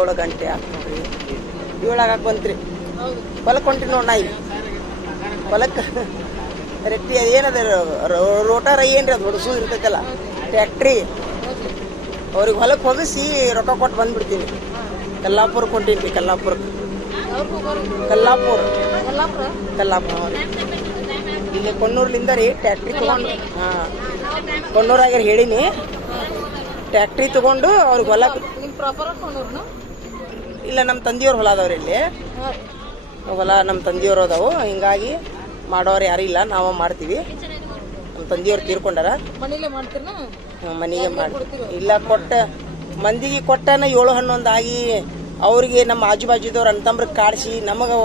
7 ಗಂಟೆ ಆಯ್ತು ನೋಡ್ರಿ. 7 ಆಗಕ್ಕೆ ಬಂತ್ರಿ. ಹೊಲಕ್ಕೆ ಹೊಂಟಿ ನೋಡಿ ನಾಯಿ ಹೊಲಕ್ಕೆ ರೆಟ್ಟಿ ಅದೇನದ ರೋಟಾರ ಏನ್ರಿ ಅದು ಹೊಡಸು ಇರ್ತೈತಲ್ಲ ಟ್ಯಾಕ್ಟ್ರಿ ಅವ್ರಿಗೆ ಹೊಲಕ್ಕೆ ಹೋಗಿಸಿ ರೊಕ್ಕ ಕೊಟ್ಟು ಬಂದ್ಬಿಡ್ತೀನಿ. ಕಲ್ಲಾಪುರಕ್ಕೆ ಹೊಂಟೀನಿ ರೀ. ಕಲ್ಲಾಪುರ ಇಲ್ಲಿ ಕೊಣ್ಣೂರ್ಲಿಂದ ರೀ ಟ್ಯಾಕ್ಟ್ರಿ ತೊಗೊಂಡು ಕೊಣ್ಣೂರಾಗ್ಯಾರ ಹೇಳೀನಿ. ಟ್ಯಾಕ್ಟ್ರಿ ತೊಗೊಂಡು ಅವ್ರಿಗೆ ಹೊಲ ಇಲ್ಲ ನಮ್ಮ ತಂದೆಯವ್ರ ಹೊಲ ಅದಾವ್ರಿ. ಇಲ್ಲಿ ಹೊಲ ನಮ್ಮ ತಂದೆಯವ್ರು ಅದಾವು. ಹಿಂಗಾಗಿ ಮಾಡೋರು ಯಾರು ಇಲ್ಲ, ನಾವು ಮಾಡ್ತೀವಿ. ನಮ್ಮ ತಂದೆಯವ್ರು ತೀರ್ಕೊಂಡಾರ. ಮನೆಗೆ ಮಾಡಿ ಇಲ್ಲ ಕೊಟ್ಟ ಮಂದಿಗೆ ಕೊಟ್ಟನ 7-11 ಆಗಿ ಅವ್ರಿಗೆ ನಮ್ಮ ಆಜು ಬಾಜುದವ್ರು ಅಣ್ತಂಬ್ರಿಗೆ ಕಾಡಿಸಿ ನಮಗೆ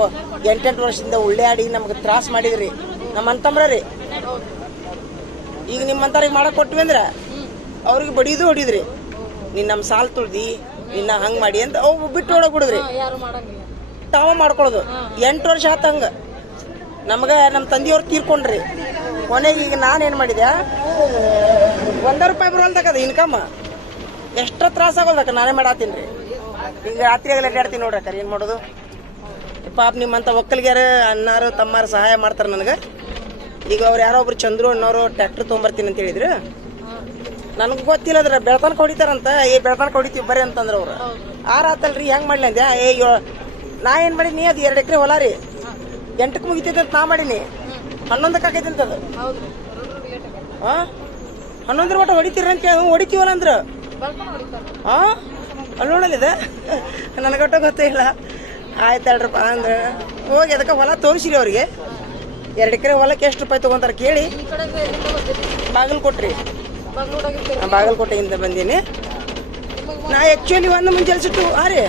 8 ವರ್ಷದಿಂದ ಉಳ್ಳಾಡಿ ನಮಗೆ ತ್ರಾಸ ಮಾಡಿದ್ರಿ ನಮ್ಮ ಅಣ್ತಂಬ್ರ ರೀ. ಈಗ ನಿಮ್ಮಂತವ್ರಿಗೆ ಮಾಡಕ್ಕೆ ಕೊಟ್ವಿ ಅಂದ್ರೆ ಅವ್ರಿಗೆ ಬಡಿದು ಹೊಡಿದ್ರಿ. ನೀನು ನಮ್ಮ ಸಾಲ ತುಳ್ದಿ ನಿನ್ನ ಹಂಗೆ ಮಾಡಿ ಅಂತ ಅವು ಬಿಟ್ಟು ಹೊಡೋಗ್ಬಿಡಿದ್ರಿ. ತಾವ ಮಾಡ್ಕೊಳ್ಳೋದು 8 ವರ್ಷ ಆತ ಹಂಗೆ. ನಮ್ಗೆ ನಮ್ಮ ತಂದೆಯವ್ರು ತೀರ್ಕೊಂಡ್ರಿ. ಕೊನೆಗೆ ಈಗ ನಾನೇನು ಮಾಡಿದೆ, ₹1 ಬರೋಲ್ದಾಕದ ಇನ್ಕಮ್. ಎಷ್ಟ ತ್ರಾಸ ಆಗೋಲ್ದಕ್ಕ ನಾನೇ ಮಾಡಾತೀನಿ ರೀ. ಈಗ ರಾತ್ರಿ ಆಗಲಿ ಅಡ್ಡಾಡ್ತೀನಿ ನೋಡ್ರಿ. ಅಕ್ಕ ಏನು ಮಾಡೋದು ಪಾಪ ನಿಮ್ಮಂತ ಒಕ್ಕಲಿಗ್ಯಾರ ಅಣ್ಣಾರು ತಮ್ಮಾರು ಸಹಾಯ ಮಾಡ್ತಾರೆ ನನಗೆ. ಈಗ ಅವ್ರು ಯಾರೋ ಒಬ್ರು ಚಂದ್ರು ಅಣ್ಣವರು ಟ್ರ್ಯಾಕ್ಟರ್ ತೊಗೊಂಬರ್ತೀನಿ ಅಂತ ಹೇಳಿದ್ರು. ನನಗೆ ಗೊತ್ತಿಲ್ಲ ಅದ್ರ ಬೆಳ್ತಾನಕ್ಕೆ ಹೊಡಿತಾರಂತ. ಬೆಳ್ತಾನಕ್ಕೆ ಹೊಡಿತೀವಿ ಬರ್ರಿ ಅಂತಂದ್ರೆ ಅವ್ರು. ಆರಾತಲ್ರಿ ಹೆಂಗೆ ಮಾಡಲಿ ಅಂದೆ. ನಾ ಏನು ಮಾಡೀನಿ, ಅದು 2 ಎಕರೆ ಹೊಲ ರೀ. 8ಕ್ಕೆ ಮುಗಿತೈತೆ ಅಂತ ನಾ ಮಾಡೀನಿ. 11ಕ್ಕೆ ಆಕೈತಿ ಅಂತದ. 11 ಒಟ್ಟು ಹೊಡಿತೀರ ಅಂತ ಹೊಡಿತೀವಲ್ಲ ಅಂದ್ರ ಅಲ್ಲಿ ನೋಡಲಿದೆ ನನಗೊಟ್ಟ ಗೊತ್ತಿಲ್ಲ. ಆಯ್ತು ಹೇಳ್ರಪ್ಪ ಅಂದ್ರೆ ಹೋಗಿ ಅದಕ್ಕೆ ಹೊಲ ತೋರಿಸಿರಿ ಅವ್ರಿಗೆ. 2 ಎಕರೆ ಹೊಲಕ್ಕೆ ಎಷ್ಟು ರೂಪಾಯಿ ತೊಗೊಂತಾರೆ ಕೇಳಿ. ಬಾಗಲಕೋಟ್ರಿ, ಬಾಗಲಕೋಟೆಯಿಂದ ಬಂದೀನಿ ನಾ. ಆ್ಯಕ್ಚುಲಿ ಒಂದು ಮುಂಜಾನೆ ಸಿಟ್ಟು ರೀ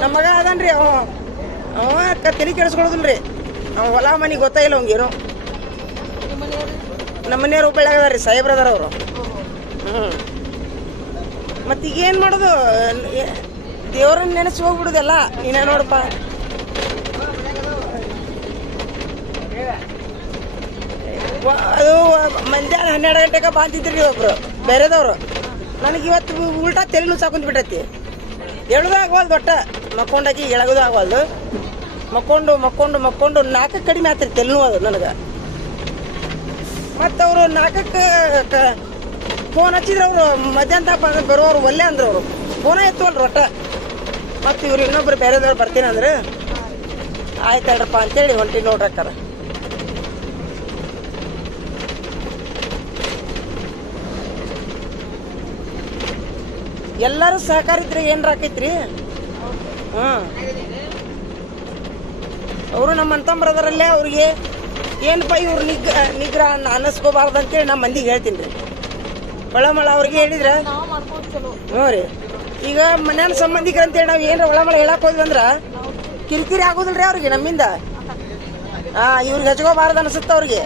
ನಮ್ಮ ಮಗ ಅದನ್ರಿ. ಅವ ತಲೆ ಕೆಡಿಸ್ಕೊಳ್ಳೋದಿಲ್ರಿ. ಅವ ಹೊಲ ಮನೆ ಗೊತ್ತಾಗಿಲ್ಲ ಅವಂಗೇನು. ನಮ್ಮ ಮನೆಯವ್ರು ಹುಬ್ಬಳ್ಳಿಯಾಗದಾರ ರೀ, ಸಾಹೇಬ್ರದಾರ ಅವರು. ಮತ್ತೆ ಈಗೇನು ಮಾಡೋದು, ದೇವ್ರನ್ನ ನೆನೆಸಿ ಹೋಗ್ಬಿಡುದಲ್ಲ. ನೀನೇ ನೋಡಪ್ಪ ಅದು ಮಂಧ್ಯಾಹ್ನ 12 ಗಂಟೆಗೆ ಬಾಂತಿದ್ರಿ ಒಬ್ರು ಬೇರೆದವ್ರು. ನನಗೆ ಇವತ್ತು ಉಲ್ಟಾ ತಲೆ ನುಸಾಕೊಂಡ್ ಬಿಟ್ಟೈತಿ. ಎಳೋದಾಗವಲ್ದು ಒಟ್ಟ ಮಕ್ಕೊಂಡಾಗಿ ಎಳಗೋದು ಆಗವಲ್ದು. ಮಕ್ಕೊಂಡು 4ಕ್ಕೆ ಕಡಿಮೆ ಆಗ್ತರಿ ತಲೆ ನೋವು ನನಗೆ. ಮತ್ತು ಅವರು 4ಕ್ಕೆ ಫೋನ್ ಹಚ್ಚಿದ್ರು. ಅವರು ಮಧ್ಯಾಹ್ನ ಬರೋರು ಒಲ್ಲೆ ಅಂದ್ರು. ಅವರು ಫೋನ ಎತ್ತುವಲ್ರಿ ಒಟ್ಟ. ಮತ್ತು ಇವ್ರು ಇನ್ನೊಬ್ರು ಬೇರೆದವ್ರು ಬರ್ತೀನಿ ಅಂದ್ರೆ ಆಯ್ತು ಹೇಳ್ರಪ್ಪ ಅಂತೇಳಿ ಹೊಂಟಿ ನೋಡ್ರಕ್ಕಾರ. ಎಲ್ಲರೂ ಸಹಕಾರ ಇದ್ರೆ ಏನ್ರ ಆಕೈತ್ರಿ. ಅವರು ನಮ್ಮ ಅಂತಂಬ್ರದರಲ್ಲೇ ಅವ್ರಿಗೆ ಏನಪ್ಪ ಇವ್ರು ನಿಗ್ರ ಅನ್ನಿಸ್ಕೋಬಾರ್ದು ಅಂತೇಳಿ ನಮ್ಮ ಮಂದಿಗೆ ಹೇಳ್ತೀನಿ ರೀ. ಒಳಮಳ ಅವ್ರಿಗೆ ಹೇಳಿದ್ರೆ ಹ್ಞೂ ರೀ. ಈಗ ಮನ್ಯಾನ ಸಂಬಂಧಿಕರು ಅಂತೇಳಿ ನಾವು ಏನಾರ ಒಳಮಳ ಹೇಳಕ್ ಹೋದ್ವಿ ಅಂದ್ರೆ ಕಿರಿಕಿರಿ ಆಗೋದಿಲ್ರಿ ಅವ್ರಿಗೆ ನಮ್ಮಿಂದ. ಇವ್ರಿಗೆ ಹಚ್ಕೋಬಾರ್ದು ಅನಿಸುತ್ತೆ ಅವ್ರಿಗೆ.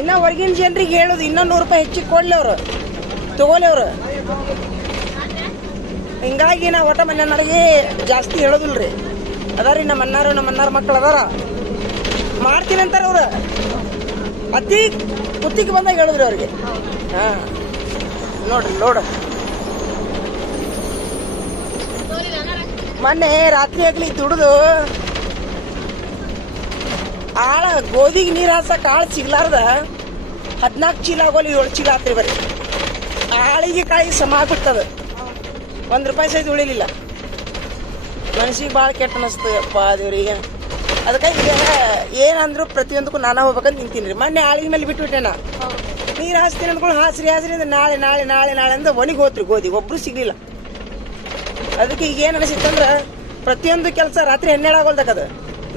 ಇನ್ನು ಹೊರಗಿನ ಜನರಿಗೆ ಹೇಳೋದು ಇನ್ನೂ ₹100 ಹೆಚ್ಚಿಗೆ ಕೊಡ್ಲಿ ಅವರು, ತಗೋಲಿ ಅವರು. ಹಿಂಗಾಗಿ ನಾವು ಒಟ್ಟ ಮನೆಯವ್ರಿಗೆ ಜಾಸ್ತಿ ಹೇಳೋದಿಲ್ರಿ. ಅದಾರಿ ನಮ್ಮ ಅಣ್ಣಾರ ಮಕ್ಕಳು ಅದಾರ ಮಾಡ್ತೀನಿ ಅಂತಾರ ಅವ್ರು. ಅತಿ ಕುತ್ತಿಗೆ ಬಂದಾಗ ಹೇಳಿದ್ರಿ ಅವ್ರಿಗೆ. ನೋಡ್ರಿ ಮೊನ್ನೆ ರಾತ್ರಿ ಆಗ್ಲಿ ದುಡಿದು ಗೋಧಿಗೆ ನೀರು ಹಾಸಕ್ಕೆ ಆಳು ಸಿಗ್ಲಾರ್ದ 14 ಚೀಲ ಆಗೋಲಿ 7 ಚೀಲ ಆತ್ರಿ. ಬರ್ರಿ ಆಳಿಗೆ ಕಾಯಿ ಸಮ ಆಗ್ಬಿಡ್ತದ. ₹1 ಸಹಿತ ಉಳಿಲಿಲ್ಲ. ಮನಸ್ಸಿಗೆ ಭಾಳ ಕೆಟ್ಟ ಅನಿಸ್ತದಪ್ಪ ದೇವ್ರಿಗೆ. ಅದಕ್ಕೆ ಈಗ ಏನಂದ್ರು ಪ್ರತಿಯೊಂದಕ್ಕೂ ನಾನು ಹೋಗ್ಬೇಕಂತ ನಿಂತೀನಿ ರೀ. ಮೊನ್ನೆ ಆಳಿನ ಮೇಲೆ ಬಿಟ್ಬಿಟ್ಟೆನ. ನೀರು ಹಾಸ್ತೀನಿ ಅಂದ್ಕೊಂಡು ಹಾಸ್ರಿ ಅಂದ್ರೆ ನಾಳೆ ಅಂದ್ರೆ ಒಣಗಿ ಹೋತ್ರಿ ಗೋಧಿ. ಒಬ್ರು ಸಿಗ್ಲಿಲ್ಲ. ಅದಕ್ಕೆ ಈಗ ಏನು ಅನಿಸಿತ್ತಂದ್ರೆ ಪ್ರತಿಯೊಂದು ಕೆಲಸ ರಾತ್ರಿ 12 ಆಗೋಲ್ದಕ್ಕದ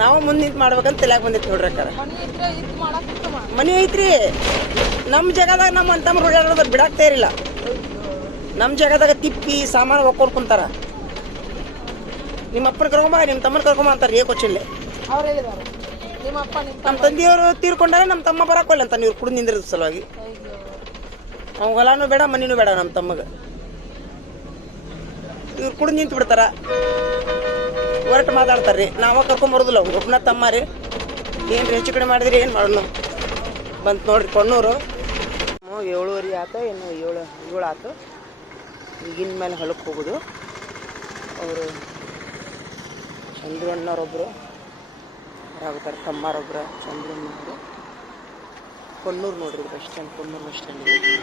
ನಾವು ಮುಂದೆ ನಿಂತು ಮಾಡ್ಬೇಕಂತ ತಲೆಯಾಗ ಬಂದಿತ್ತು ನೋಡ್ರಿ ಅಕ್ಕಾರ. ಮನೆ ಐತ್ರಿ ನಮ್ಮ ಜಾಗದಾಗ. ನಮ್ಮ ಅಂತಮ್ಮ ಓಡಾಡೋದು ಬಿಡಾಕ್ತಾ ಇರಲಿಲ್ಲ. ನಮ್ಮ ಜಾಗದಾಗ ತಿಪ್ಪಿ ಸಾಮಾನು ಒಕ್ಕೊಂಡು ಕುಂತಾರ. ನಿಮ್ಮ ಅಪ್ಪನ ಕರ್ಕೊಂಬ, ನಿಮ್ಮ ತಮ್ಮನ ಕರ್ಕೊಂಬ ಅಂತಾರೆ. ಏಕೊಚ್ಚಿಲ್ಲೇ ನಮ್ಮ ತಂದೆಯವರು ತೀರ್ಕೊಂಡಾಗ ನಮ್ಮ ತಮ್ಮ ಬರಾಕೋಲ್ಲ ಅಂತ ನೀವು ಕುಡಿದು ನಿಂದಿರದ ಸಲುವಾಗಿ. ಅವ್ ಹೊಲಾನು ಬೇಡ ಮನಿನೂ ಬೇಡ ನಮ್ಮ ತಮ್ಮಗ. ಇವ್ರು ಕುಡಿದು ನಿಂತು ಬಿಡ್ತಾರ, ಹೊರಟು ಮಾತಾಡ್ತಾರ್ರಿ. ನಾವ ಕರ್ಕೊಂಬರೋದಿಲ್ಲ. ಅವ್ರು ಒಬ್ಬನ ತಮ್ಮ ರೀ. ಏನ್ರಿ ಹೆಚ್ಚು ಕಡೆ ಮಾಡಿದ್ರಿ ಏನು ಮಾಡೋಣ ಬಂತು ನೋಡ್ರಿ. ಕೊಣ್ಣೂರು 7:30 ಆತ, ಏನು 7 ಆತು. ಈಗಿನ ಮೇಲೆ ಹೊಲಕ್ಕೆ ಹೋಗೋದು. ಅವರು ಚಂದ್ರು ಅಣ್ಣವ್ರೊಬ್ಬರು ಯಾರಾಗುತ್ತಾರೆ ತಮ್ಮಾರೊಬ್ಬರು ಚಂದ್ರು ಅಣ್ಣವರು. ಕೊನ್ನೂರು ನೋಡ್ರಿ bus stand, Konnur bus stand ಇದೆ.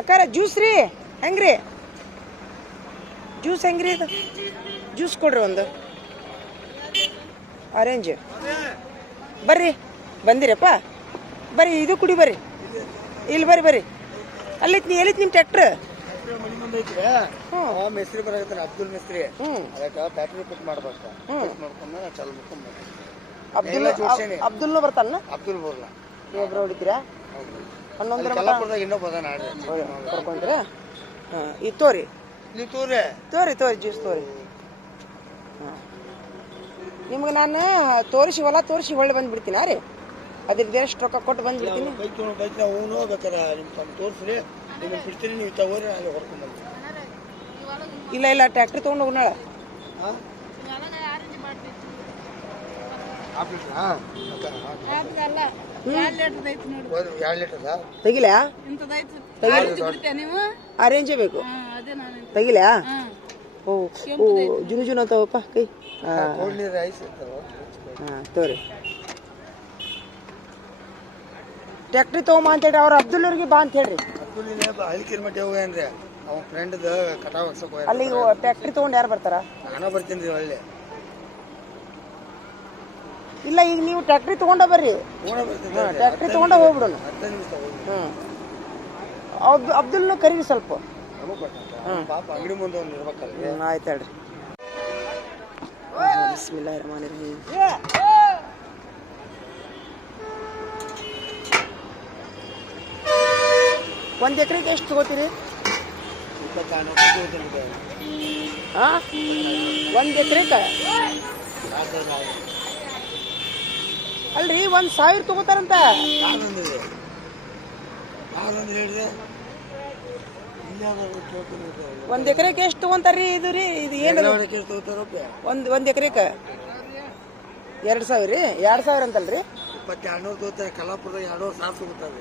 ಅಕ್ಕಾರ ಜ್ಯೂಸ್ ರೀ ಹೆಂಗ್ರಿ? ಜ್ಯೂಸ್ ಹೆಂಗ್ರಿ ಇದು? ಜ್ಯೂಸ್ ಕೊಡ್ರಿ ಒಂದು ಆರೆಂಜ್. ಬರ್ರಿ ಬಂದಿರಪ್ಪ, ಬರ್ರಿ ಇದು ಕುಡಿ ಬರ್ರಿ. ಇಲ್ಲಿ ಬರ್ರಿ ಬರ್ರಿ. ಅಲ್ಲಿತ್ ನೀ ಎಲ್ಲಿತ್ ನಿಮ್ಮ ಟ್ಯಾಕ್ಟ್ರ್? ಮಿಸ್ತ್ರಿ ಬರಕತ್ತಾನ ಅಬ್ದುಲ್ ಮಿಸ್ತ್ರಿ. ಅದಕ್ಕೆ ಬ್ಯಾಟ್ರಿ ಫಿಟ್ ಮಾಡ್ಬೇಕು. ಮಾಡ್ಕೊಂಡು ಚಾಲು ಮಾಡ್ಕೊಂಡು ಅಬ್ದುಲ್ನು ಬರ್ತಾನ? ಅಬ್ದುಲ್ ಬರಲ್ಲ, ನೀವೊಬ್ರು ಹೊಡಿತೀರಾ? 11 ಕಲ್ಲಾಪುರದಾಗ ಇನ್ನೊಬ್ಬ ಅದಾನ ಕರ್ಕೊಂಡ್ರೆ. ಹಾಂ ಇದು ತೋರಿ, ನೀವು ತೋರಿ ತೋರಿ ಜ್ಯೂಸ್ ತೋರಿ. ಹಾಂ ನಿಮ್ಗೆ ನಾನು ತೋರಿಸಿ ಹೊಲ ತೋರಿಸಿ ಹೊಳ್ಳಿ ಬಂದುಬಿಡ್ತೀನಿ ರೀ. ಅದ್ರದ್ದು ಎಷ್ಟು ರೊಕ್ಕ ಕೊಟ್ಟು ಬಂದುಬಿಡ್ತೀನಿ. ಬೈಕ್ ತೊಗೊಂಡು ಬೈಕ್ ನಾವು ಹೂನು ಬೇಕಾರೆ ನಿಮ್ಮ ತೋರಿಸ್ರಿ, ನಿಮಗೆ ಬಿಡ್ತೀರಿ, ನೀವು ತಗೋರಿ, ಅಲ್ಲಿ ಹೊರ್ಕೊಂಡು ಇಲ್ಲ ಟ್ಯಾಕ್ಟ್ರಿ ತೊಗೊಂಡು ಹೋಗೋಣ. ಹಾಂ ತೆಗಿಲ ಆರೆಂಜೇ ಬೇಕು. ತೆಗಿಲ ಓ ಜುನು ಅಂತವಪ್ಪ ಕೈ. ಹಾಂ ತೋರಿ ಟ್ಯಾಕ್ಟ್ರಿ ತೊಗೊಂಬ ಅಂತೇಳಿ ಅವ್ರು ಅಬ್ದುಲ್ಲವ್ರಿಗೆ ಬಾ ಅಂತ ಹೇಳ್ರಿ. ಹಳ್ಳಿಕೆರೆ ಮಟ್ಟ ಹೋಗ್ಯಾನ್ರಿ ಅವ್ನ ಫ್ರೆಂಡ್ದ ಕಟಾವ್ ಹಾಕ್ಸಕ್ ಹೋಗ್ಯಾನ. ಅಲ್ಲಿ ಟ್ಯಾಕ್ಟ್ರಿ ತೊಗೊಂಡು ಯಾರು ಬರ್ತಾರ? ನಾನು ಬರ್ತೀನಿ ರೀ ಒಳ್ಳೆ. ಇಲ್ಲ ಈಗ ನೀವು ಟ್ಯಾಕ್ಟ್ರಿ ತೊಗೊಂಡ ಬರ್ರಿ, ಟ್ಯಾಕ್ಟ್ರಿ ತೊಗೊಂಡ ಹೋಗ್ಬಿಡೋಣ. ಅಬ್ದುಲ್ನು ಕರೀರಿ ಸ್ವಲ್ಪ. ಪಾಪ ಅಂಗಡಿ ಮುಂದೆ ಒಂದು ಇರ್ಬೇಕಲ್ಲ. ಆಯ್ತು ಹೇಳ್ರಿ. ಬಿಸ್ಮಿಲ್ಲಾಹಿರ್ ರಹಮಾನಿರ್ ರಹೀಮ್. ಒಂದು ಎಕರೆಗೆ ಎಷ್ಟು ತಗೋತೀರಿ? 24 ಹಾಂ 1 ಎಕರೆಗೆ ಅಲ್ರಿ 1,000 ತಗೋತಾರಂತ. 1 ಎಕರೆಗೆ ಎಷ್ಟು ತಗೊಂತಾರ್ರಿ? ಇದು ರೀ ಇದು ಏನು ಒಂದು ಎಕರೆಗೆ 2,000 ರೀ? 2,000 ಅಂತಲ್ರಿ? 2200 ತಗೋತಾರೆ. ಕಲ್ಲಾಪುರದಾಗ 2,000 ತಗೋತಾರೆ.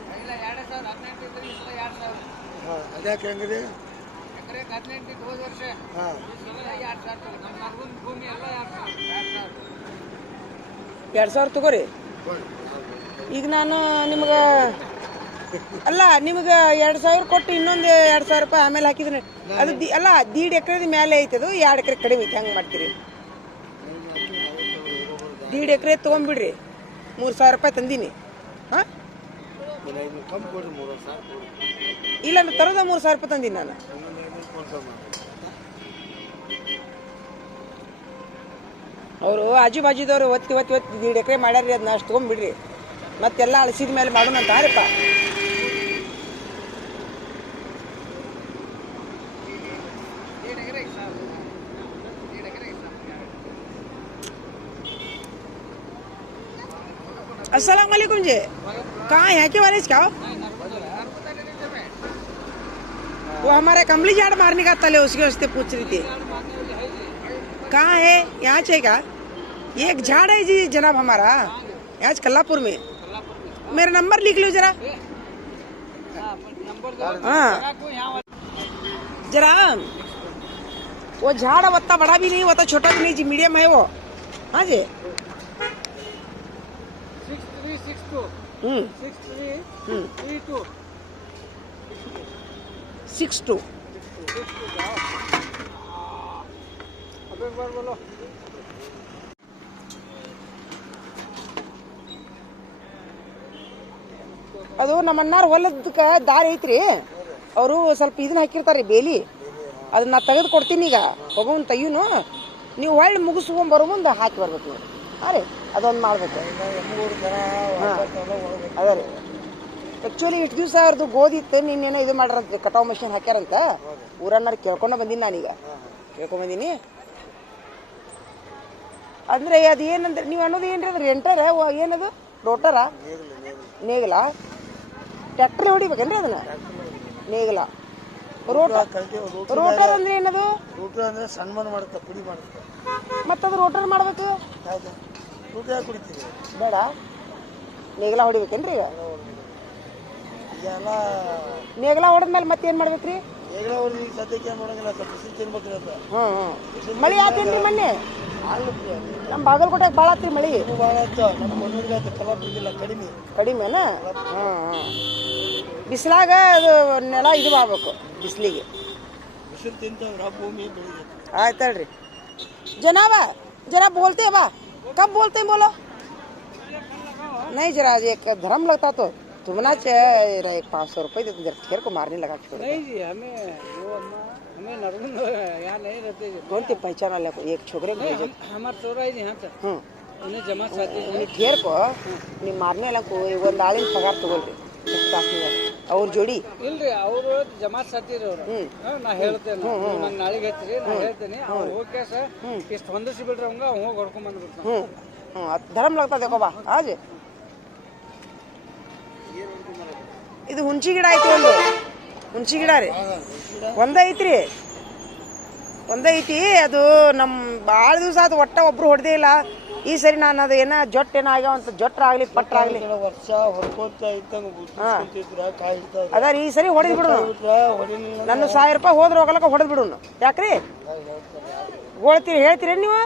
ಅದ್ಯಾಕೆ ಹೆಂಗ್ರಿ? 2,000 ತಗೋರಿ. ಈಗ ನಾನು ನಿಮ್ಗೆ ಅಲ್ಲ ನಿಮ್ಗೆ 2,000 ಕೊಟ್ಟು ಇನ್ನೊಂದು 2,000 ರೂಪಾಯಿ ಆಮೇಲೆ ಹಾಕಿದ್ರೆ ಅದು ಅಲ್ಲ 1.5 ಎಕರೆ ಮೇಲೆ ಐತೆ, ಅದು 2 ಎಕರೆ ಕಡಿಮೆ ಐತೆ. ಹೆಂಗೆ ಮಾಡ್ತೀರಿ? 1.5 ಎಕರೆ ತೊಗೊಂಡ್ಬಿಡ್ರಿ. 3,000 ರೂಪಾಯಿ ತಂದೀನಿ. ಹಾಂ ಇಲ್ಲ ತರೋದ 3,000 ರೂಪಾಯಿ ತಂದೀನಿ ನಾನು. ಅವರು ಆಜು ಬಾಜುದವ್ರು ಒತ್ತಿ 1.5 ಎಕರೆ ಮಾಡ್ಯಾರ್ರಿ. ಅದನ್ನ ಅಷ್ಟು ತೊಗೊಂಡ್ಬಿಡ್ರಿ, ಮತ್ತೆಲ್ಲ ಅಳಸಿದ ಮೇಲೆ ಮಾಡೋಣ ಅಂತ ಆರಪ್ಪ. अस्सलाम वालेकुम जी, कहाँ है के वाले क्या? वो हमारे कमली झाड़ मारने का तले उसके वास्ते पूछ रही थी. कहाँ है? यहाँ चाहिए क्या? ये एक झाड़ है जी जनाब हमारा, यहाँ कल्लापुर में. मेरा नंबर लिख लो जरा. हाँ जरा. वो झाड़ उतना बड़ा भी नहीं, उतना छोटा भी नहीं जी, मीडियम है वो. हाँ जी 62. ಅದು ನಮ್ಮ ಅಣ್ಣಾರ ಹೊಲದಕ್ಕ ದಾರಿ ಐತ್ರಿ. ಅವರು ಸ್ವಲ್ಪ ಇದನ್ನ ಹಾಕಿರ್ತಾರ್ರಿ ಬೇಲಿ, ಅದನ್ನ ತೆಗೆದು ಕೊಡ್ತೀನಿ. ಈಗ ಹೋಗೋನ್ ತೆಗಿನು, ನೀವು ಹೊಳ್ಳಿ ಮುಗಿಸ್ಕೊಂಡ್ ಬರೋ ಮುಂದೆ ಹಾಕಿ ಬರ್ಬೇಕು ನೋಡಿ. ಹಾಂ ರೀ ಅದೊಂದು ಮಾಡ್ಬೇಕು. ಅದೇ ರೀ ಆ್ಯಕ್ಚುಲಿ ಇಷ್ಟು ದಿವಸ ಅವ್ರದ್ದು ಗೋಧಿ ಇತ್ತು, ನಿನ್ನೇನೋ ಇದು ಮಾಡ್ರಂತ ಕಟಾವ್ ಮಷಿನ್ ಹಾಕ್ಯಾರಂತ. ಊರನ್ನಾರು ಕೇಳ್ಕೊಂಡು ಬಂದೀನಿ ನಾನೀಗ, ಕೇಳ್ಕೊಂಬಂದೀನಿ. ಅಂದರೆ ಅದು ಏನಂದ್ರೆ ನೀವು ಅನ್ನೋದು ಏನ್ರಿ ಅದು ರೆಂಟರ ಏನದು ರೋಟರ ನೇಗಲ ಟ್ಯಾಕ್ಟ್ರಿ ಹೊಡಿಬೇಕೇನ್ರಿ ಅದನ್ನ? ನೇಗಲ ರೋಟರ್ ಅಂದ್ರೆ ಏನದು? ರೂಟರ್ ಅಂದ್ರೆ ಸನ್ಮಾನ ಮಾಡುತ್ತೆ, ಪುಡಿ ಮಾಡುತ್ತೆ. ಮತ್ತದು ರೋಟರ್ ಮಾಡ್ಬೇಕು. ಯಾವ್ದು ರೂಟ ಯಾಕೆ ಕುಡಿತೀವಿ? ಬೇಡ, ನೇಗಿಲ ಹೊಡಿಬೇಕೇನ್ರಿ? ಈಗ ಈಗೆಲ್ಲ ನೇಗಿಲ ಹೊಡೆದ್ಮೇಲೆ ಮತ್ತೇನ್ ಮಾಡ್ಬೇಕ್ರಿ? ನೇಗಿಲ ಹೊಡೆದು ಸದ್ಯಕ್ಕೆ ಏನು ಮಾಡೋಂಗಿಲ್ಲ, ಸ್ವಲ್ಪ ಬಿಸಿಲು ತಿನ್ಬೇಕ್ರಿ ಅಂತ. ಮಳಿ ಆತೇನ್ರಿ ಮೊನ್ನೆ? ಹಾಲು ನಮ್ಮ ಬಾಗಲಕೋಟೆಗೆ ಭಾಳ ಆತ್ರಿ ಮಳಿ. ಭಾಳ ಆಯ್ತು, ನಮ್ಮ ಮಣ್ಣೂರಿಗೆ ಆಯ್ತು, ಫಲ ಬಿದ್ದಿಲ್ಲ, ಕಡಿಮೆನ? ಬಿಸಿಲಾಗ ಅದು ನೆಲ ಇದು ಆಗ್ಬೇಕು, ಬಿಸಿಲಿಗೆ ಬಿಸಿಲು ತಿಂತಂದ್ರ ಭೂಮಿ ಬೆಳಿಗ್ಗೆ. ಆಯ್ತು ಹೇಳ್ರಿ. जरा बोलते हैं बा, कब बोलते हैं बोलो? नहीं जरा एक धर्म लगता तो तुमना चाहिए 500 रुपये देते, जरा ठेर को मारने लगा छोड़। नहीं जी, हमें नरगुन यहाँ नहीं रहते। कौन ती पहचान वाले को एक छोकरे को भेजे? हमारे चोरा है यहाँ तक, उन्हें जमा साथी उन्हें ठेर को नहीं मारने वाला को एक दालिन पगार तो बोल ಅವ್ರ ಜೋಡಿ ಇಲ್ರಿ, ಅವರು ಜಮಾತ್ ಸಾಥಿರಿ ಅವ್ರು. ನಾ ಹೇಳ್ತೇನೆ, ನಂಗೆ ನಾಳೆಗೆ ಹೆಚ್ಚಿರಿ, ನಾ ಹೇಳ್ತೇನೆ. ಅವ್ರು ಹೋಗಿ ಸರ್ ಇಷ್ಟು ಹೊಂದಿಸಿ ಬಿಡ್ರಿ, ಅವಂಗ ಅವ್ನು ಹೋಗಿ ಹೊಡ್ಕೊಂಡ್ ಬಂದ್ಬಿಡ್ತಾನೆ. ಧರ್ಮ लगता देखो बा आज ಇದು ಹುಂಚಿ ಗಿಡ ಐತಿ, ಒಂದು ಹುಂಚಿ ಗಿಡ ರೀ, ಒಂದೈತ್ರಿ, ಒಂದೈತಿ. ಅದು ನಮ್ ಭಾಳ ದಿವಸ ಆತು, ಒಟ್ಟ ಒಬ್ರು ಹೊಡೆದೇ ಇಲ್ಲ. ಈ ಸರಿ ನಾನು ಅದು ಏನ ಜೊಟ್ಟು ಏನಾಗ್ಯಾವಂತ, ಜೊಟ್ರ ಆಗ್ಲಿ ಪಟ್ರ ಆಗ್ಲಿ ವರ್ಷ ಹೊಡ್ಕೊಂತ ಅದ ಈ ಸರಿ ಹೊಡೆದ್ ಬಿಡು. ನನ್ನ 1000 ರೂಪಾಯಿ ಹೋದ್ರ ಹೋಗಲಕ್ಕ ಹೊಡೆದ್ ಬಿಡು. ಯಾಕ್ರಿ ಹೇಳ್ತೀರಿ ನೀವು?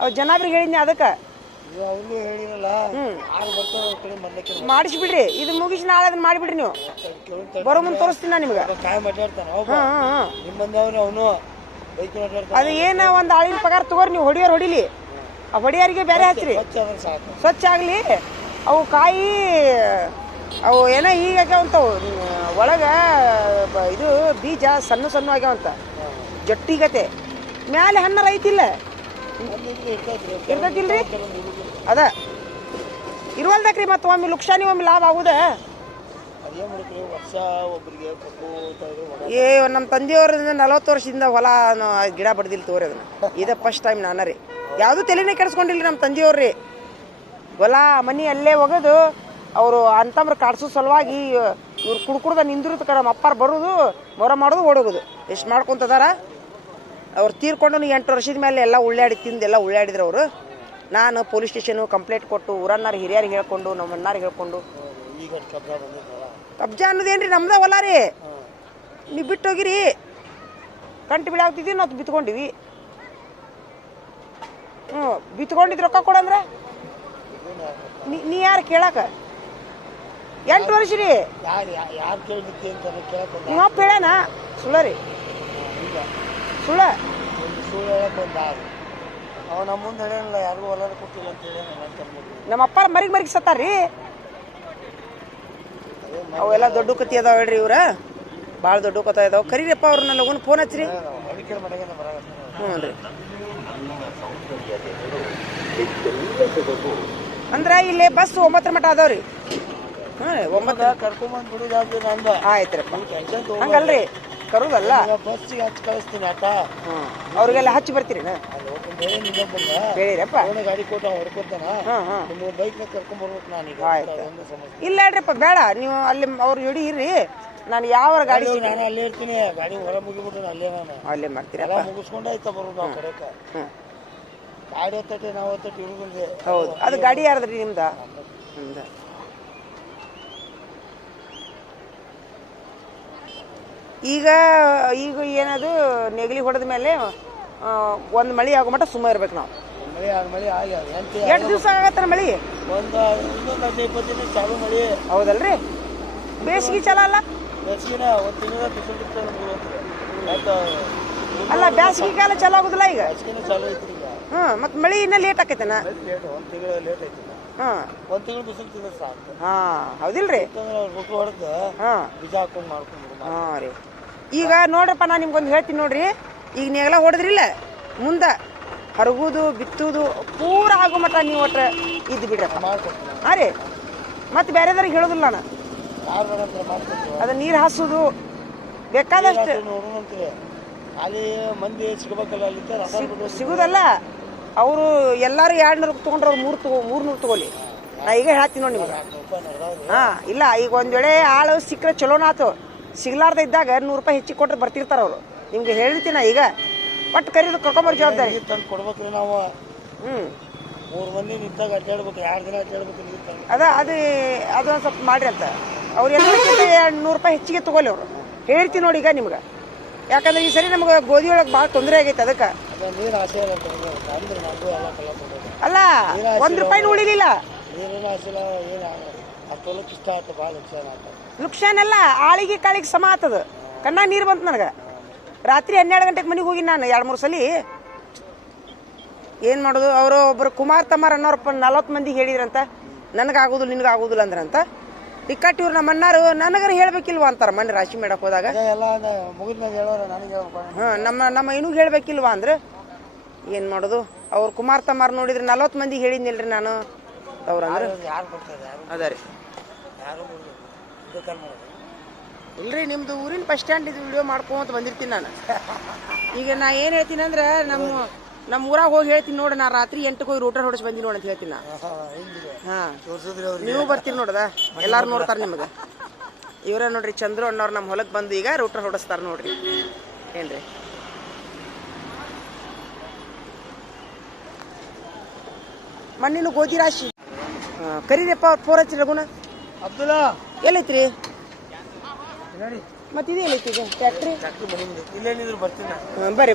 ಅವ್ ಜನಾಬ್ರಿಗೆ ಹೇಳಿದ್ನಿ ಅದಕ್ಕೆ ಮಾಡಿಸ್ಬಿಡ್ರಿ. ಇದು ಮುಗಿಸಿ ನಾಳೆ ಅದನ್ನ ಮಾಡಿಬಿಡ್ರಿ. ನೀವು ಬರೋ ಮುಂದೆ ತೋರಿಸ್ತೀನಿ ನಾನು ನಿಮ್ಗೆ. ಅದು ಏನ ಒಂದ್ ಆಳಿನ ಪಗಾರ ತಗೋರಿ, ನೀವು ಹೊಡಿಯೋರು ಹೊಡಿಲಿ, ಆ ಹೊಡಿಯೋರಿಗೆ ಬೇರೆ ಹಚ್ಚ್ರಿ, ಸ್ವಚ್ಛ ಆಗ್ಲಿ. ಅವು ಕಾಯಿ ಅವು ಏನ ಈಗ ಆಗ್ಯಾವಂತವು, ಒಳಗ ಇದು ಬೀಜ ಸಣ್ಣ ಸಣ್ಣ ಆಗ್ಯಾವಂತ, ಜಟ್ಟಿಗತೆ ಮ್ಯಾಲೆ ಹಣ್ಣರ ಐತಿಲ್ಲ, ಇರ್ತೈತಿಲ್ರಿ? ಅದ ಇರುವಲ್ದಕ್ರಿ. ಮತ್ತೆ ಒಮ್ಮೆ ಲುಕ್ಷಾನಿ ಒಮ್ಮೆ ಲಾಭ ಆಗುದ? ಏ ನಮ್ಮ ತಂದೆಯವ್ರಿಂದ 40 ವರ್ಷದಿಂದ ಹೊಲ ಗಿಡ ಬಡ್ದಿಲ್ಲ ತೋರಿ. ಅದನ್ನ ಇದ ಫಸ್ಟ್ ಟೈಮ್ ನಾನ ರೀ, ಯಾವುದು ತಲೆನೇ ಕೆಡಿಸ್ಕೊಂಡಿಲ್ಲ ನಮ್ಮ ತಂದೆಯವ್ರಿ. ಹೊಲ ಮನಿ ಅಲ್ಲೇ ಒಗದು ಅವರು ಅಂತಮ್ರ ಕಾಡ್ಸೋ ಸಲುವಾಗಿ ಇವ್ರು ಕುಡ್ಕುಡ್ದ ನಿಂದಿರುತ್ತ ಕಡೆ ನಮ್ಮ ಅಪ್ಪಾರು ಬರೋದು, ಮೊರ ಮಾಡೋದು, ಓಡೋಗೋದು, ಎಷ್ಟು ಮಾಡ್ಕೊಂತದಾರ. ಅವ್ರು ತೀರ್ಕೊಂಡು 8 ವರ್ಷದ ಮೇಲೆ ಎಲ್ಲ ಉಳ್ಳಾಡಿ ತಿಂದು ಎಲ್ಲ ಉಳ್ಳಾಡಿದ್ರು ಅವರು. ನಾನು ಪೊಲೀಸ್ ಸ್ಟೇಷನು ಕಂಪ್ಲೇಂಟ್ ಕೊಟ್ಟು ಊರನ್ನಾರು ಹಿರಿಯರಿಗೆ ಹೇಳ್ಕೊಂಡು ನಮ್ಮ ಅಣ್ಣಾರಿಗೆ ಹೇಳ್ಕೊಂಡು, ಕಬ್ಜಾ ಅನ್ನೋದೇನ್ರಿ ನಮ್ದ ಹೊಲ ರೀ, ನೀವು ಬಿಟ್ಟು ಹೋಗಿರಿ. ಕಂಟು ಬಿಳಿ ಆಗ್ತಿದ್ವಿ, ನಾವು ಬಿತ್ಕೊಂಡಿವಿ. ಬಿತ್ಕೊಂಡಿದ್ ರೊಕ್ಕ ಕೊಡಂದ್ರೆ ನೀ ಯಾರು ಕೇಳಾಕ? 8 ವರ್ಷ ರೀ ನಿಮ್ಮ ಅಪ್ಪ ಹೇಳಣ? ಸುಳ್ಳ ರೀ, ಸುಳ್ಳ. ನಮ್ಮ ಮುಂದೆ ಹೇಳಲ್ಲ, ಯಾರಿಗೂ ಹೊಲ ಕೊಟ್ಟಿಲ್ಲ ಅಂತ ಹೇಳಿ ನಮ್ಮ ಅಪ್ಪ ಮರಿಗ್ ಸತ್ತಾರ್ರಿ. ಅವೆಲ್ಲ ದೊಡ್ಡ ಕತ್ತಿ ಅದಾವ ಹೇಳ್ರಿ, ಇವ್ರ ಭಾಳ ದೊಡ್ಡ ಕತ್ತ ಇದಾವ. ಕರೀರಿಪ್ಪ ಅವ್ರನ್ನ ಲಗುನ್ ಫೋನ್ ಹಚ್ಚ್ರಿ. ಹ್ಞೂ ರೀ. ಅಂದ್ರ ಇಲ್ಲಿ ಬಸ್ 9 ಮಟ ಅದಾವ್ರಿ. 9 ಕರ್ಕೊಂಬಂದ್ ಬಿಡುದಾದ್ರೆ ನಂದು ಆಯ್ತ್ರಪ್ಪ. ಹಂಗಲ್ರಿ ಕರುದಲ್ಲ, ಬಸ್ಸಿಗೆ ಹಚ್ಚಿ ಕಳಿಸ್ತೀನಿ ಆಟ. ಅವ್ರಿಗೆಲ್ಲ ಹಚ್ಚಿ ಬರ್ತೀರಿ? ಹೇಳಿರಪ್ಪ, ಗಾಡಿ ಕೊಟ್ಟು ಹೊಡ್ಕೊತಾನ, ಬೈಕ್ ಕರ್ಕೊಂಡ್ಬರ್ಬೇಕು ನಾನೀಗ. ಇಲ್ಲ ಹೇಳ್ರಿಪ್ಪ, ಬೇಡ ನೀವು ಅಲ್ಲಿ ಅವ್ರ ಜೋಡಿ ಇರ್ರಿ. ನಾನು ಯಾವ ಗಾಡಿ ನಾನು ಅಲ್ಲೇ ಇರ್ತೀನಿ, ಗಾಡಿ ಹೊರ ಮುಗಿಬಿಟ್ಟು ಅಲ್ಲೇ ನಾನು ಅಲ್ಲೇ ಮಾಡ್ತೀರಿ. ಎಲ್ಲ ಮುಗಿಸ್ಕೊಂಡು ಆಯ್ತಾ ಬರೋದು ನಾವು ಕಡೆಕ. ಗಾಡಿ ಹೊತ್ತಟ್ಟೆ ನಾವು ಹೊತ್ತಟ್ಟೆ ಇರುದಿಲ್ಲ. ಹೌದು, ಅದು ಗಾಡಿ ಯಾರದ್ರಿ? ನಿಮ್ದ? ಈಗ ಈಗ ಏನದು ನೆಗಲಿ ಹೊಡೆದ ಮೇಲೆ ಒಂದು ಮಳಿ ಆಗೋ ಮಟ್ಟ ಸುಮ್ಮ ಇರ್ಬೇಕು ನಾವು. ಮಳಿ ಆಗಿ ಎಷ್ಟು ದಿವಸ ಆಗತ್ತ ಮಳಿ? ಇನ್ನೊಂದು 15-20 ದಿನ ಚಾಲು ಮಳಿ. ಹೌದಲ್ರಿ? ಬೇಸಿಗೆ ಚಲೋ ಅಲ್ಲ? ಬೇಸಿಗೆನ ಒಂದು ತಿಂಗಳ ಬಿಸಿಲು ಅಲ್ಲ, ಬೇಸಿಗೆ ಕಾಲ ಚಲೋ ಆಗುದಿಲ್ಲ ಈಗ? ಬೇಸಿಗೆನ ಚಾಲು ಐತ್ರಿ ಈಗ. ಮತ್ತೆ ಮಳಿ ಇನ್ನ ಲೇಟ್ ಆಕೈತೆನ? ಲೇಟ್, 1 ತಿಂಗಳ ಲೇಟ್ ಐತಿ. 1 ತಿಂಗಳು ಬಿಸಿಲು ತಿಂದ್ರೆ ಸಾಕು. ಹೌದಿಲ್ರಿ? ರುಟ್ಟು ಹೊಡೆದು ಬೀಜ ಹಾಕೊಂಡು ಮಾಡ್ಕೊಂಡು. ರೀ. ಈಗ ನೋಡ್ರಪ್ಪ, ನಾನು ನಿಮ್ಗೊಂದು ಹೇಳ್ತೀನಿ ನೋಡ್ರಿ. ಈಗ ನೀವೆಲ್ಲ ಹೊಡೆದ್ರಿಲ್ಲ, ಮುಂದೆ ಹರಗುದು ಬಿತ್ತುದು ಪೂರ ಆಗೋ ಮಟ್ಟ ನೀವು ಒಟ್ಟ ಇದ್ದು ಬಿಡ್ರಪ್ಪ. ಹಾಂ ರೀ. ಮತ್ತೆ ಬೇರೆದವ್ರಿಗೆ ಹೇಳೋದಿಲ್ಲ ನಾನು. ಅದು ನೀರು ಹಾಸೋದು ಬೇಕಾದಷ್ಟು ಅಲ್ಲಿ ಮಂದಿ ಸಿಗಬೇಕಲ್ಲ, ಅಲ್ಲಿ ಸಿಗುದಲ್ಲ. ಅವರು ಎಲ್ಲಾರು 200 ತೊಗೊಂಡ್ರೆ ಅವ್ರು 300 ತಗೊಳ್ಳಿ. ನಾ ಈಗ ಹೇಳ್ತೀನಿ ನೋಡಿ ನಿಮ್ಗೆ. ಇಲ್ಲ, ಈಗ ಒಂದ್ ವೇಳೆ ಆಳು ಸಿಕ್ಕರೆ ಚಲೋನಾತು. ಸಿಗ್ಲಾರ್ದ ಇದ್ದಾಗ 100 ರೂಪಾಯಿ ಹೆಚ್ಚಿಗೆ ಕೊಟ್ರೆ ಬರ್ತಿರ್ತಾರ ಅವರು. ನಿಮ್ಗೆ ಹೇಳ್ತೀನಿ ಈಗ ಒಟ್ಟು ಕರೀದು ಕರ್ಕೊಂಬರ್ ಜವಾಬ್ದಾರಿ. ನೀರು ತಂದು ಕೊಡ್ಬೇಕ್ರಿ ನಾವು. 3 ಮಂದಿ ನಿಂತಾಗ ಅಡ್ಡಾಡ್ಬೇಕು, 2 ದಿನ ಅಡ್ಡಾಡ್ಬೇಕು ನೀರು ತಂದು. ಅದೊಂದು ಸ್ವಲ್ಪ ಮಾಡ್ರಿ ಅಂತ ಅವ್ರು ಎಲ್ಲಕ್ಕಿಂತ 100 ರೂಪಾಯಿ ಹೆಚ್ಚಿಗೆ ತಗೊಳ್ಳಿ ಅವರು. ಹೇಳ್ತೀನಿ ನೋಡಿ ಈಗ ನಿಮ್ಗೆ, ಯಾಕಂದ್ರೆ ಈ ಸರಿ ನಮ್ಗೆ ಗೋಧಿ ಒಳಗೆ ಭಾಳ ತೊಂದರೆ ಆಗೈತೆ. ಅದಕ್ಕೆ ನೀರು ಆಸೆ ಇಲ್ಲ ಅಂದ್ರೆ ನಮಗೂ ಎಲ್ಲ ಕಲ ಕೊಡೋದು. ಅಲ್ಲ 1 ರೂಪಾಯಿನೂ ಉಳಿಲಿಲ್ಲ. ನೀರೇನು ಆಸೆ ಇಲ್ಲ, ಏನು ಅಷ್ಟೊಲಕ್ಕೆ ಇಷ್ಟ ಆಯ್ತು, ಭಾಳ ನುಕ್ಸಾನ ಆಯ್ತು. ನುಕ್ಸಾನೆಲ್ಲ ಆಳಿಗೆ ಕಾಳಿಗೆ ಸಮ ಆತದ. ಕಣ್ಣಾಗ ನೀರು ಬಂತು ನನಗೆ. ರಾತ್ರಿ 12 ಗಂಟೆಗೆ ಮನೆಗೆ ಹೋಗಿ ನಾನು 2-3 ಸಲ. ಏನು ಮಾಡೋದು, ಅವರು ಒಬ್ಬರು ಕುಮಾರ್ ತಮಾರ್ ಅನ್ನೋರಪ್ಪ 40 ಮಂದಿಗೆ ಹೇಳಿದ್ರಂತ, ನನಗಾಗೋದಿಲ್ಲ ನಿನಗಾಗೋದಿಲ್ಲ ಅಂದ್ರಂತ. ಟಿಕ್ಕಟ್ ಇವ್ರು ನಮ್ಮ ಅಣ್ಣಾರು ನನಗರ ಹೇಳ್ಬೇಕಿಲ್ವಾ ಅಂತಾರೆ. ಮೊನ್ನೆ ರಾಶಿ ಮೇಡಕ್ಕೆ ಹೋದಾಗ ಎಲ್ಲ ಮುಗಿದ್ಮೇಲೆ ಹೇಳೋರು ನನಗೆ ನಮ್ಮ ಇನ್ನೂ ಹೇಳ್ಬೇಕಿಲ್ವಾ ಅಂದ್ರೆ ಏನು ಮಾಡೋದು. ಅವ್ರು ಕುಮಾರ್ ತಮಾರ್ ನೋಡಿದ್ರೆ 40 ಮಂದಿಗೆ ಹೇಳಿದ್ನಿಲ್ರಿ ನಾನು. ಅವ್ರಂದ್ರೆ ಯಾರು ಕೊಡ್ತಾರೆ, ಯಾರು ಅದ ರೀ, ಯಾರು ಇಲ್ರಿ ನಿಮ್ದು ಊರಿನ ಬಸ್ ಸ್ಟ್ಯಾಂಡ್ ಇದು ವಿಡಿಯೋ ಮಾಡ್ಕೊಂತ ಬಂದಿರ್ತೀನಿ ನಾನು. ಈಗ ನಾ ಏನು ಹೇಳ್ತೀನಿ ಅಂದ್ರೆ ನಮ್ಮ ಊರಾಗ ಹೋಗಿ ಹೇಳ್ತೀನಿ ನೋಡಿ, ನಾ ರಾತ್ರಿ 8ಕ್ಕೆ ಹೋಗಿ ರೂಟರ್ ಹೊಡಿಸಿ ಬಂದಿ ನೋಡಿ ಅಂತ ಹೇಳ್ತೀನಿ. ನೀವು ಬರ್ತೀರಿ ನೋಡದ, ಎಲ್ಲಾರು ನೋಡ್ತಾರೆ ನಿಮಗೆ. ಇವರೇ ನೋಡ್ರಿ ಚಂದ್ರು ಅಣ್ಣವ್ರು ನಮ್ಮ ಹೊಲಕ್ಕೆ ಬಂದು ಈಗ ರೂಟರ್ ಹೊಡಿಸ್ತಾರ ನೋಡ್ರಿ. ಏನ್ರಿ ಮಣ್ಣಿನ ಗೋಧಿ ರಾಶಿ ಕರೀರಿಯಪ್ಪ. ಅವ್ರು ಫೋನ್ ಹಚ್ಚಿ ರಘುನ. ಅಬ್ದುಲ್ಲಾ ಎಲ್ಲೈತ್ರಿ ಮತ್ತೆ ಇದು ಎಲ್ಲೈತಿ ಈಗ ಟ್ಯಾಕ್ಟ್ರಿ? ಇಲ್ಲೇನಿದ್ರು ಬರ್ತೀನಿ. ಬರ್ರಿ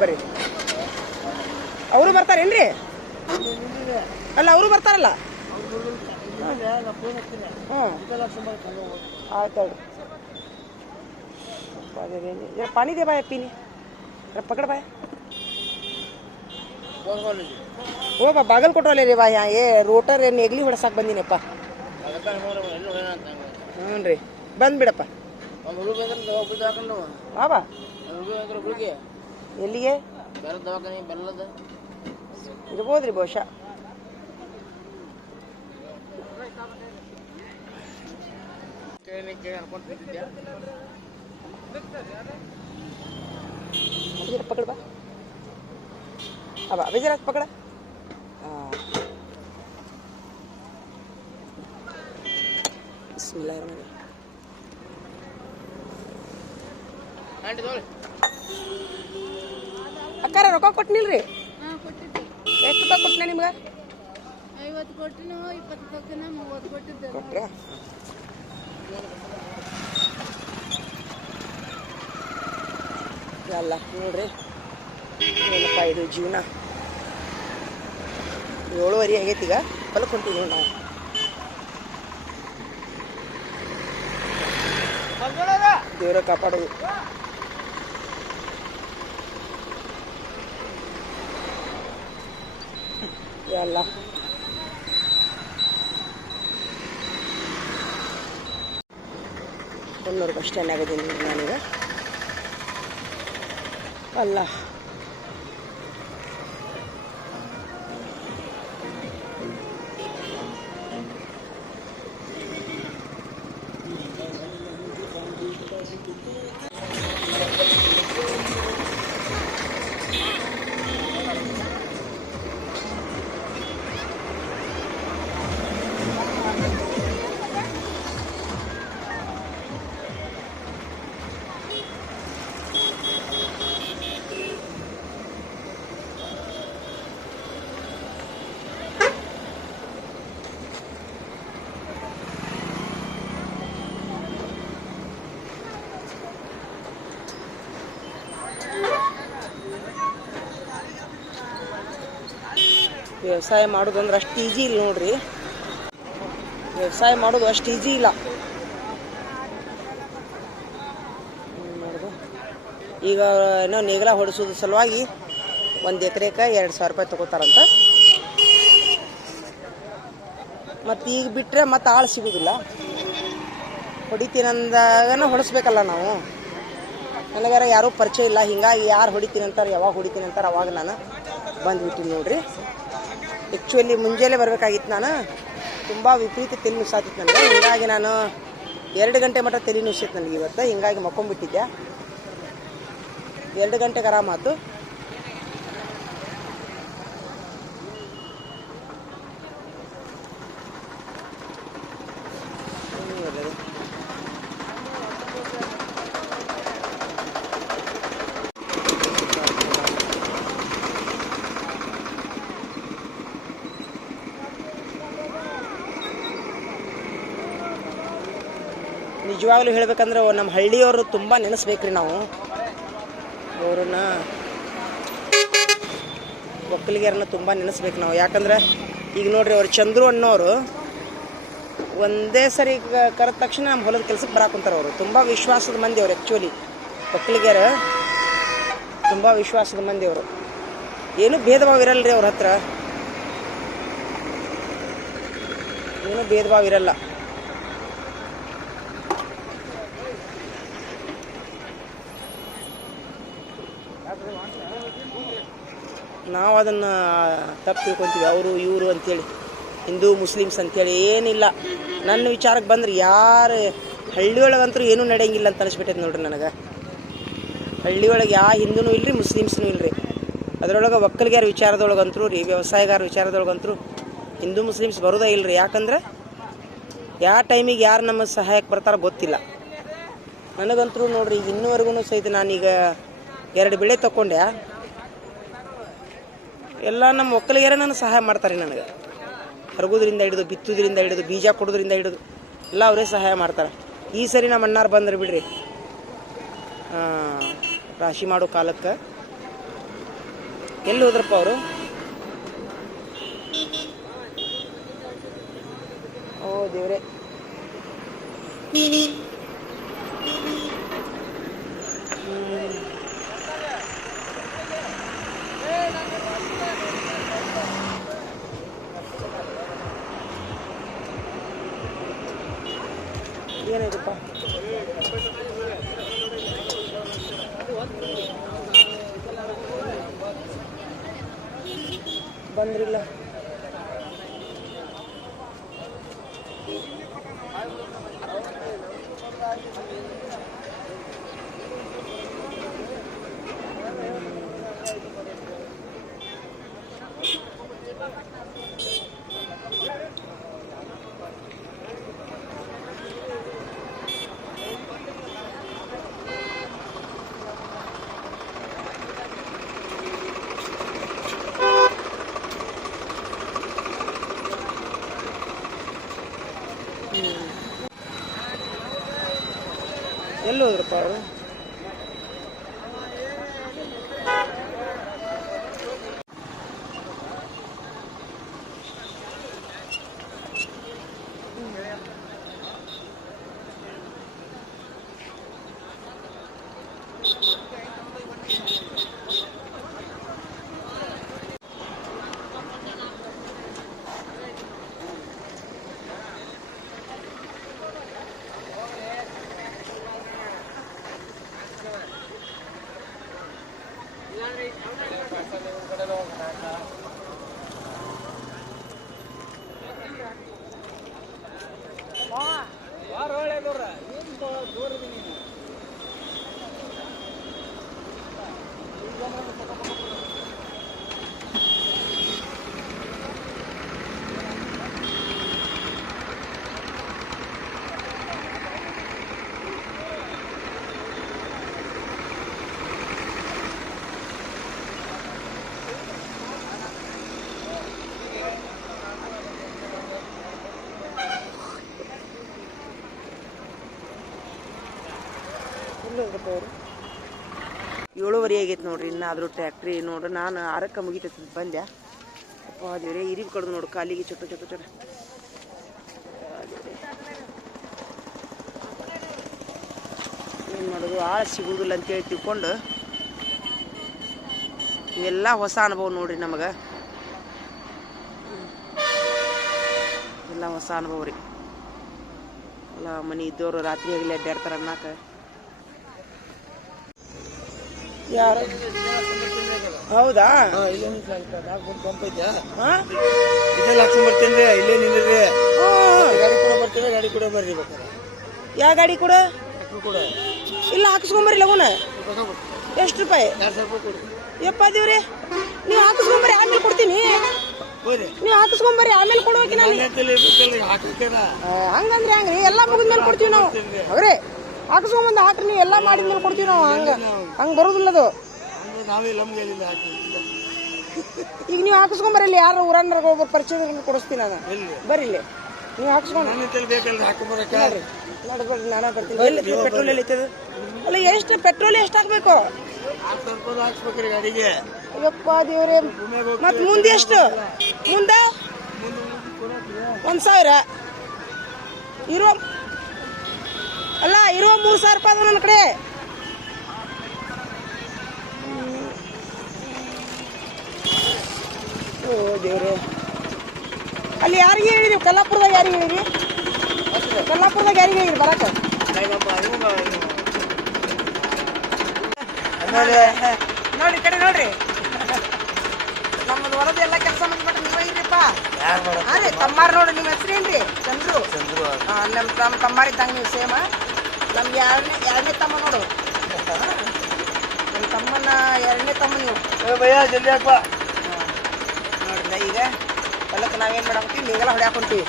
ಬರ್ರಿ. ಅವರು ಬರ್ತಾರೇನ್ರಿ? ಅಲ್ಲ ಅವರು ಬರ್ತಾರಲ್ಲ. ಆಯ್ತು ಹೇಳ್ರಿ. पानी दे भाई पीने, पकड़ भाई. ओ बागलकोट वाले रे भाई, यहाँ ये रोटर नेगली ಹೊಡ್ಸಕ್ ಬಂದಿನಪ್ಪ. ಹ್ಞೂ ರೀ, ಬಂದ್ಬಿಡಪ್ಪ. ಬಾ ಎಲ್ಲಿಗೆ ಇರ್ಬೋದ್ರಿ ಬಹುಶಃ. पकड़ बा अब अभी जरा पकड़ा. बिस्मिल्लाहिर्रहमानिर्रहीम. ಅಕ್ಕಾರ ರೊಕ್ಕ ಕೊಟ್ಟಿನಿಲ್ರಿ? ಎಷ್ಟು ರೂಪಾಯಿ ಕೊಟ್ಟಿನ ನಿಮ್ಗೆ? 50 ಕೊಟ್ಟಿನ, 20 ಕೊಟ್ಟಿನ, 30 ಕೊಟ್ಟಿದ್ದೆ. ಕೊಟ್ರೆ ಎಲ್ಲ ನೋಡ್ರಿ ಏನಪ್ಪ ಇದು ಜೀವನ. 7:30 ಆಗೈತಿ. ಈಗ ಹೊಲಕ್ಕೆ ಹೊಂಟಿವಿ ನಾವು. ದೇವ್ರ ಕಾಪಾಡೋದು. ಎಲ್ಲ ಹೊನ್ನೂರು ಬಸ್ ಸ್ಟ್ಯಾಂಡ್ ಆಗಿದ್ದೀನಿ ನಾನೀಗ. ಅಲ್ಲ ವ್ಯವಸಾಯ ಮಾಡೋದು ಅಂದ್ರೆ ಅಷ್ಟು ಈಜಿ ಇಲ್ಲ ನೋಡ್ರಿ. ವ್ಯವಸಾಯ ಮಾಡೋದು ಅಷ್ಟು ಈಜಿ ಇಲ್ಲ. ನೋಡ್ದು ಈಗ ಏನೋ ನೇಗಿಲ ಹೊಡಿಸೋದು ಸಲುವಾಗಿ 1 ಎಕರೆಗೆ 2,000 ರೂಪಾಯಿ ತಗೋತಾರಂತ. ಮತ್ತು ಈಗ ಬಿಟ್ಟರೆ ಮತ್ತೆ ಆಳು ಸಿಗೋದಿಲ್ಲ. ಹೊಡಿತೀನಂದಾಗನ ಹೊಡಿಸ್ಬೇಕಲ್ಲ ನಾವು. ನನಗಾರ ಯಾರೂ ಪರಿಚಯ ಇಲ್ಲ, ಹೀಗಾಗಿ ಯಾರು ಹೊಡಿತೀನಿ ಅಂತಾರೆ, ಯಾವಾಗ ಹೊಡಿತೀನಿ ಅಂತಾರೆ ಅವಾಗ ನಾನು ಬಂದುಬಿಟ್ಟಿನಿ ನೋಡ್ರಿ. ಆ್ಯಕ್ಚುಲಿ ಮುಂಜಾನೆ ಬರಬೇಕಾಗಿತ್ತು. ನಾನು ತುಂಬ ವಿಪರೀತ ತಲೆ ನುಸಾತಿತ್ತು ನನಗೆ. ಹೀಗಾಗಿ ನಾನು 2 ಗಂಟೆ ಮಟ್ಟ ತಲೆ ನುಸಿತ್ತು ನನಗೆ ಇವತ್ತು. ಹೀಗಾಗಿ ಮಕ್ಕೊಂಬಿಟ್ಟಿದ್ದೆ. 2 ಗಂಟೆಗೆ ಆರಾಮಾಯ್ತು. ನಿಜವಾಗ್ಲೂ ಹೇಳ್ಬೇಕಂದ್ರೆ ನಮ್ಮ ಹಳ್ಳಿಯವರು ತುಂಬ ನೆನೆಸ್ಬೇಕ್ರಿ ನಾವು ಅವ್ರನ್ನ ಒಕ್ಕಲಿಗರನ್ನ ತುಂಬ ನೆನೆಸ್ಬೇಕು ನಾವು. ಯಾಕಂದ್ರೆ ಈಗ ನೋಡ್ರಿ ಅವ್ರು ಚಂದ್ರು ಅನ್ನೋರು ಒಂದೇ ಸರಿ ಕರೆದ ತಕ್ಷಣ ನಮ್ಮ ಹೊಲದ ಕೆಲ್ಸಕ್ಕೆ ಬರಾಕುಂತಾರೆ. ಅವರು ತುಂಬ ವಿಶ್ವಾಸದ ಮಂದಿ ಅವರು. ಆ್ಯಕ್ಚುಲಿ ಒಕ್ಕಲಿಗರ ತುಂಬ ವಿಶ್ವಾಸದ ಮಂದಿ ಅವರು. ಏನೂ ಭೇದ ಭಾವ ಇರಲ್ಲ ರೀ ಅವ್ರ ಹತ್ರ, ಏನೂ ಭೇದ ಭಾವ ಇರಲ್ಲ. ನಾವು ಅದನ್ನು ತಪ್ಪು ತಿಳ್ಕೊತೀವಿ, ಅವರು ಇವರು ಅಂಥೇಳಿ, ಹಿಂದೂ ಮುಸ್ಲಿಮ್ಸ್ ಅಂಥೇಳಿ. ಏನಿಲ್ಲ, ನನ್ನ ವಿಚಾರಕ್ಕೆ ಬಂದ್ರೆ ಯಾರು ಹಳ್ಳಿಯೊಳಗಂತೂ ಏನೂ ನಡೆಯಂಗಿಲ್ಲ ಅಂತ ಅನಿಸ್ಬಿಟ್ಟೈತೆ ನೋಡ್ರಿ ನನಗೆ. ಹಳ್ಳಿಯೊಳಗೆ ಯಾವ ಹಿಂದೂನೂ ಇಲ್ಲರಿ, ಮುಸ್ಲಿಮ್ಸ್ನೂ ಇಲ್ಲರಿ. ಅದರೊಳಗೆ ಒಕ್ಕಲಿಗಾರ ವಿಚಾರದೊಳಗಂತರೂ ರೀ, ವ್ಯವಸಾಯಗಾರ ವಿಚಾರದೊಳಗಂತರೂ ಹಿಂದೂ ಮುಸ್ಲಿಮ್ಸ್ ಬರೋದೇ ಇಲ್ಲರಿ. ಯಾಕಂದ್ರೆ ಯಾವ ಟೈಮಿಗೆ ಯಾರು ನಮ್ಮ ಸಹಾಯಕ್ಕೆ ಬರ್ತಾರೋ ಗೊತ್ತಿಲ್ಲ. ನನಗಂತರೂ ನೋಡ್ರಿ, ಈಗ ಇನ್ನೂವರೆಗೂ ಸಹಿತ ನಾನೀಗ 2 ಬೆಳೆ ತಗೊಂಡೆ, ಎಲ್ಲ ನಮ್ಮ ಒಕ್ಕಲಿಗರೇ ನನ್ನ ಸಹಾಯ ಮಾಡ್ತಾರೆ. ನನಗೆ ಹರಗೋದ್ರಿಂದ ಹಿಡಿದು, ಬಿತ್ತೋದ್ರಿಂದ ಹಿಡಿದು, ಬೀಜ ಕೊಡೋದ್ರಿಂದ ಹಿಡಿದು ಎಲ್ಲ ಅವರೇ ಸಹಾಯ ಮಾಡ್ತಾರೆ. ಈ ಸರಿ ನಮ್ಮ ಅಣ್ಣಾರು ಬಂದ್ರೆ ಬಿಡ್ರಿ, ರಾಶಿ ಮಾಡೋ ಕಾಲಕ್ಕೆ ಎಲ್ಲಿ ಹೋದ್ರಪ್ಪ ಅವರು? ಓ ದೇವ್ರೆ, ಏನಾಯ್ತಪ್ಪ? ಬಂದ್ರಿಲ್ಲ. ಎಲ್ಲಿ ಹೋದ್ರಪ್ಪ ಅವರು? ಅವರು 7:30 ಆಗೈತೆ ನೋಡ್ರಿ. ಇನ್ನಾದರೂ ಟ್ಯಾಕ್ಟ್ರಿ ನೋಡ್ರಿ, ನಾನು 6ಕ್ಕೆ ಮುಗಿತೈತಿ ಬಂದೆ. ಅಪ್ಪ ದೇವ್ರೆ, ಇರಿದು ಕಡ್ದು ನೋಡು ಕಾಲಿಗೆ ಚೊಟ್ಟ ಚೊಟ್ಟ ಚೊಟ್ಟ. ಏನು ಮಾಡೋದು, ಆಳ ಸಿಗುವುದಿಲ್ಲ ಅಂತೇಳಿ ತಿಳ್ಕೊಂಡು ಇವೆಲ್ಲ ಹೊಸ ಅನುಭವ ನೋಡ್ರಿ ನಮಗೆ, ಎಲ್ಲ ಹೊಸ ಅನುಭವ ರೀ. ಎಲ್ಲ ಮನೆ ಇದ್ದವರು ರಾತ್ರಿ ಆಗಲಿ ಅಡ್ಡಾಡ್ತಾರೆ ಅನ್ನಕ್ಕೆ. ಯಾರು? ಹೌದಾ? ಪಂಪ್ ಐತೆ, ಇಲ್ಲೇ ಹಾಕ್ಸ್ಕೊಂಡ್ ಬರ್ತೀನಿ. ಇಲ್ಲೇ ನಿಂದ್ರಿ, ಗಾಡಿ ಕೂಡ ಬರ್ತೀವಿ, ಗಾಡಿ ಕೂಡ ಬರ್ರಿ. ಬೇಕಾರೆ ಯಾವ ಗಾಡಿ ಕೂಡ ಕೂಡ ಇಲ್ಲ, ಹಾಕಿಸ್ಕೊಂಬರ್ರಿ ಲಗುನ. ಎಷ್ಟು ರೂಪಾಯಿ? 2,000 ರೂಪಾಯಿ ಕೊಡಿ. ಯಪ್ಪ ದೇವ್ರಿ, ನೀವು ಹಾಕಿಸ್ಕೊಂಬರ್ರಿ, ಆಮೇಲೆ ಕೊಡ್ತೀನಿ. ನೀವು ಹಾಕಿಸ್ಕೊಂಬರ್ರಿ, ಆಮೇಲೆ ಕೊಡುವಕ್ಕೆ ನಾನು. ಹಂಗಂದ್ರೆ ಹಂಗ್ರಿ, ಎಲ್ಲ ಮುಗಿದ್ಮೇಲೆ ಕೊಡ್ತೀವಿ ನಾವು. ಅವ್ರೆ ಹಾಕಿಸ್ಕೊಂಬಂದು ಹಾಕ್ರಿ, ನೀವು ಎಲ್ಲ ಮಾಡಿದ್ಮೇಲೆ ಕೊಡ್ತೀವಿ ನಾವು. ಹಂಗೆ ಬರೋದಿಲ್ಲ ಅದು. ಈಗ ನೀವು ಹಾಕಿಸ್ಕೊಂಬರ್ರಿ, ಯಾರು ಊರನ್ನ ಒಬ್ಬರು ಪರಿಚಯ ಕೊಡಿಸ್ತೀನಿ ನಾನು. ಬರ್ರಿ ಇಲ್ಲಿ ನೀವು ಹಾಕ್ಸ್ಕೊಂಡು ನನ್ನ ತಲೆ ಬೇಕಲ್ಲ ಹಾಕೊಂಬರಕ ನೋಡ್ರಿ ನೋಡ್ರಿ ನಾನೇ ಬರ್ತೀನಿ ಎಲ್ಲಿ ಪೆಟ್ರೋಲ್ ಎಲ್ಲಿ ಐತದ ಅಲ್ಲ ಎಷ್ಟು ಪೆಟ್ರೋಲ್ ಎಷ್ಟು ಹಾಕ್ಬೇಕು 1000 ರೂಪಾಯಿ ಹಾಕ್ಸ್ಬೇಕ್ರಿ ಗಾಡಿಗೆ ಅಯ್ಯಪ್ಪ ದೇವ್ರೆ ಮತ್ ಮುಂದೆ ಎಷ್ಟು ಮುಂದೆ 1000 ಇರೋ ಅಲ್ಲ ಇರೋ 3000 ರೂಪಾಯಿ ಅದ ನನ್ನ ಕಡೆ ಓ ದೇವ್ರೆ ಅಲ್ಲಿ ಯಾರಿಗೆ ಹೇಳಿದೀವಿ ಕಲ್ಲಾಪುರದಾಗ ಯಾರಿಗೆ ಹೇಳಿದ್ವಿ ಕಲ್ಲಾಪುರದಾಗ ಯಾರಿಗೆ ಹೇಳಿದ್ರಿ ಬರಾಕ ನೋಡಿ ಈ ಕಡೆ ನೋಡ್ರಿ ನಮ್ಮದು ಹೊರದು ಎಲ್ಲ ಕೆಲಸ ಮಾಡ್ಬಿಟ್ರೆ ನೀವೇ ಇರ್ರಿಪ್ಪ ಅದೇ ತಮ್ಮಾರ್ ನೋಡಿ ನಿಮ್ಮ ಹೆಸರೇನ್ರಿ ಚಂದ್ರು ನಮ್ಮ ತಮ್ಮಾರಿದ್ದಂಗೆ ನೀವು ಸೇಮ ನಮ್ಗೆ ಎರಡನೇ ತಮ್ಮ ನೋಡು ನಮ್ಮ ತಮ್ಮನ ಎರಡನೇ ತಮ್ಮ ನೀವು ಭಯ್ಯ ಜಲ್ದಿ ಹಾಕ್ಬ ನೋಡ್ರಿ ಈಗ ಹೊಲಕ್ಕೆ ನಾವೇನು ಮಾಡಾಕತ್ತೀವಿ ನೀವೆಲ್ಲ ಹೊಡ್ಯಾಕೊಂತೀವಿ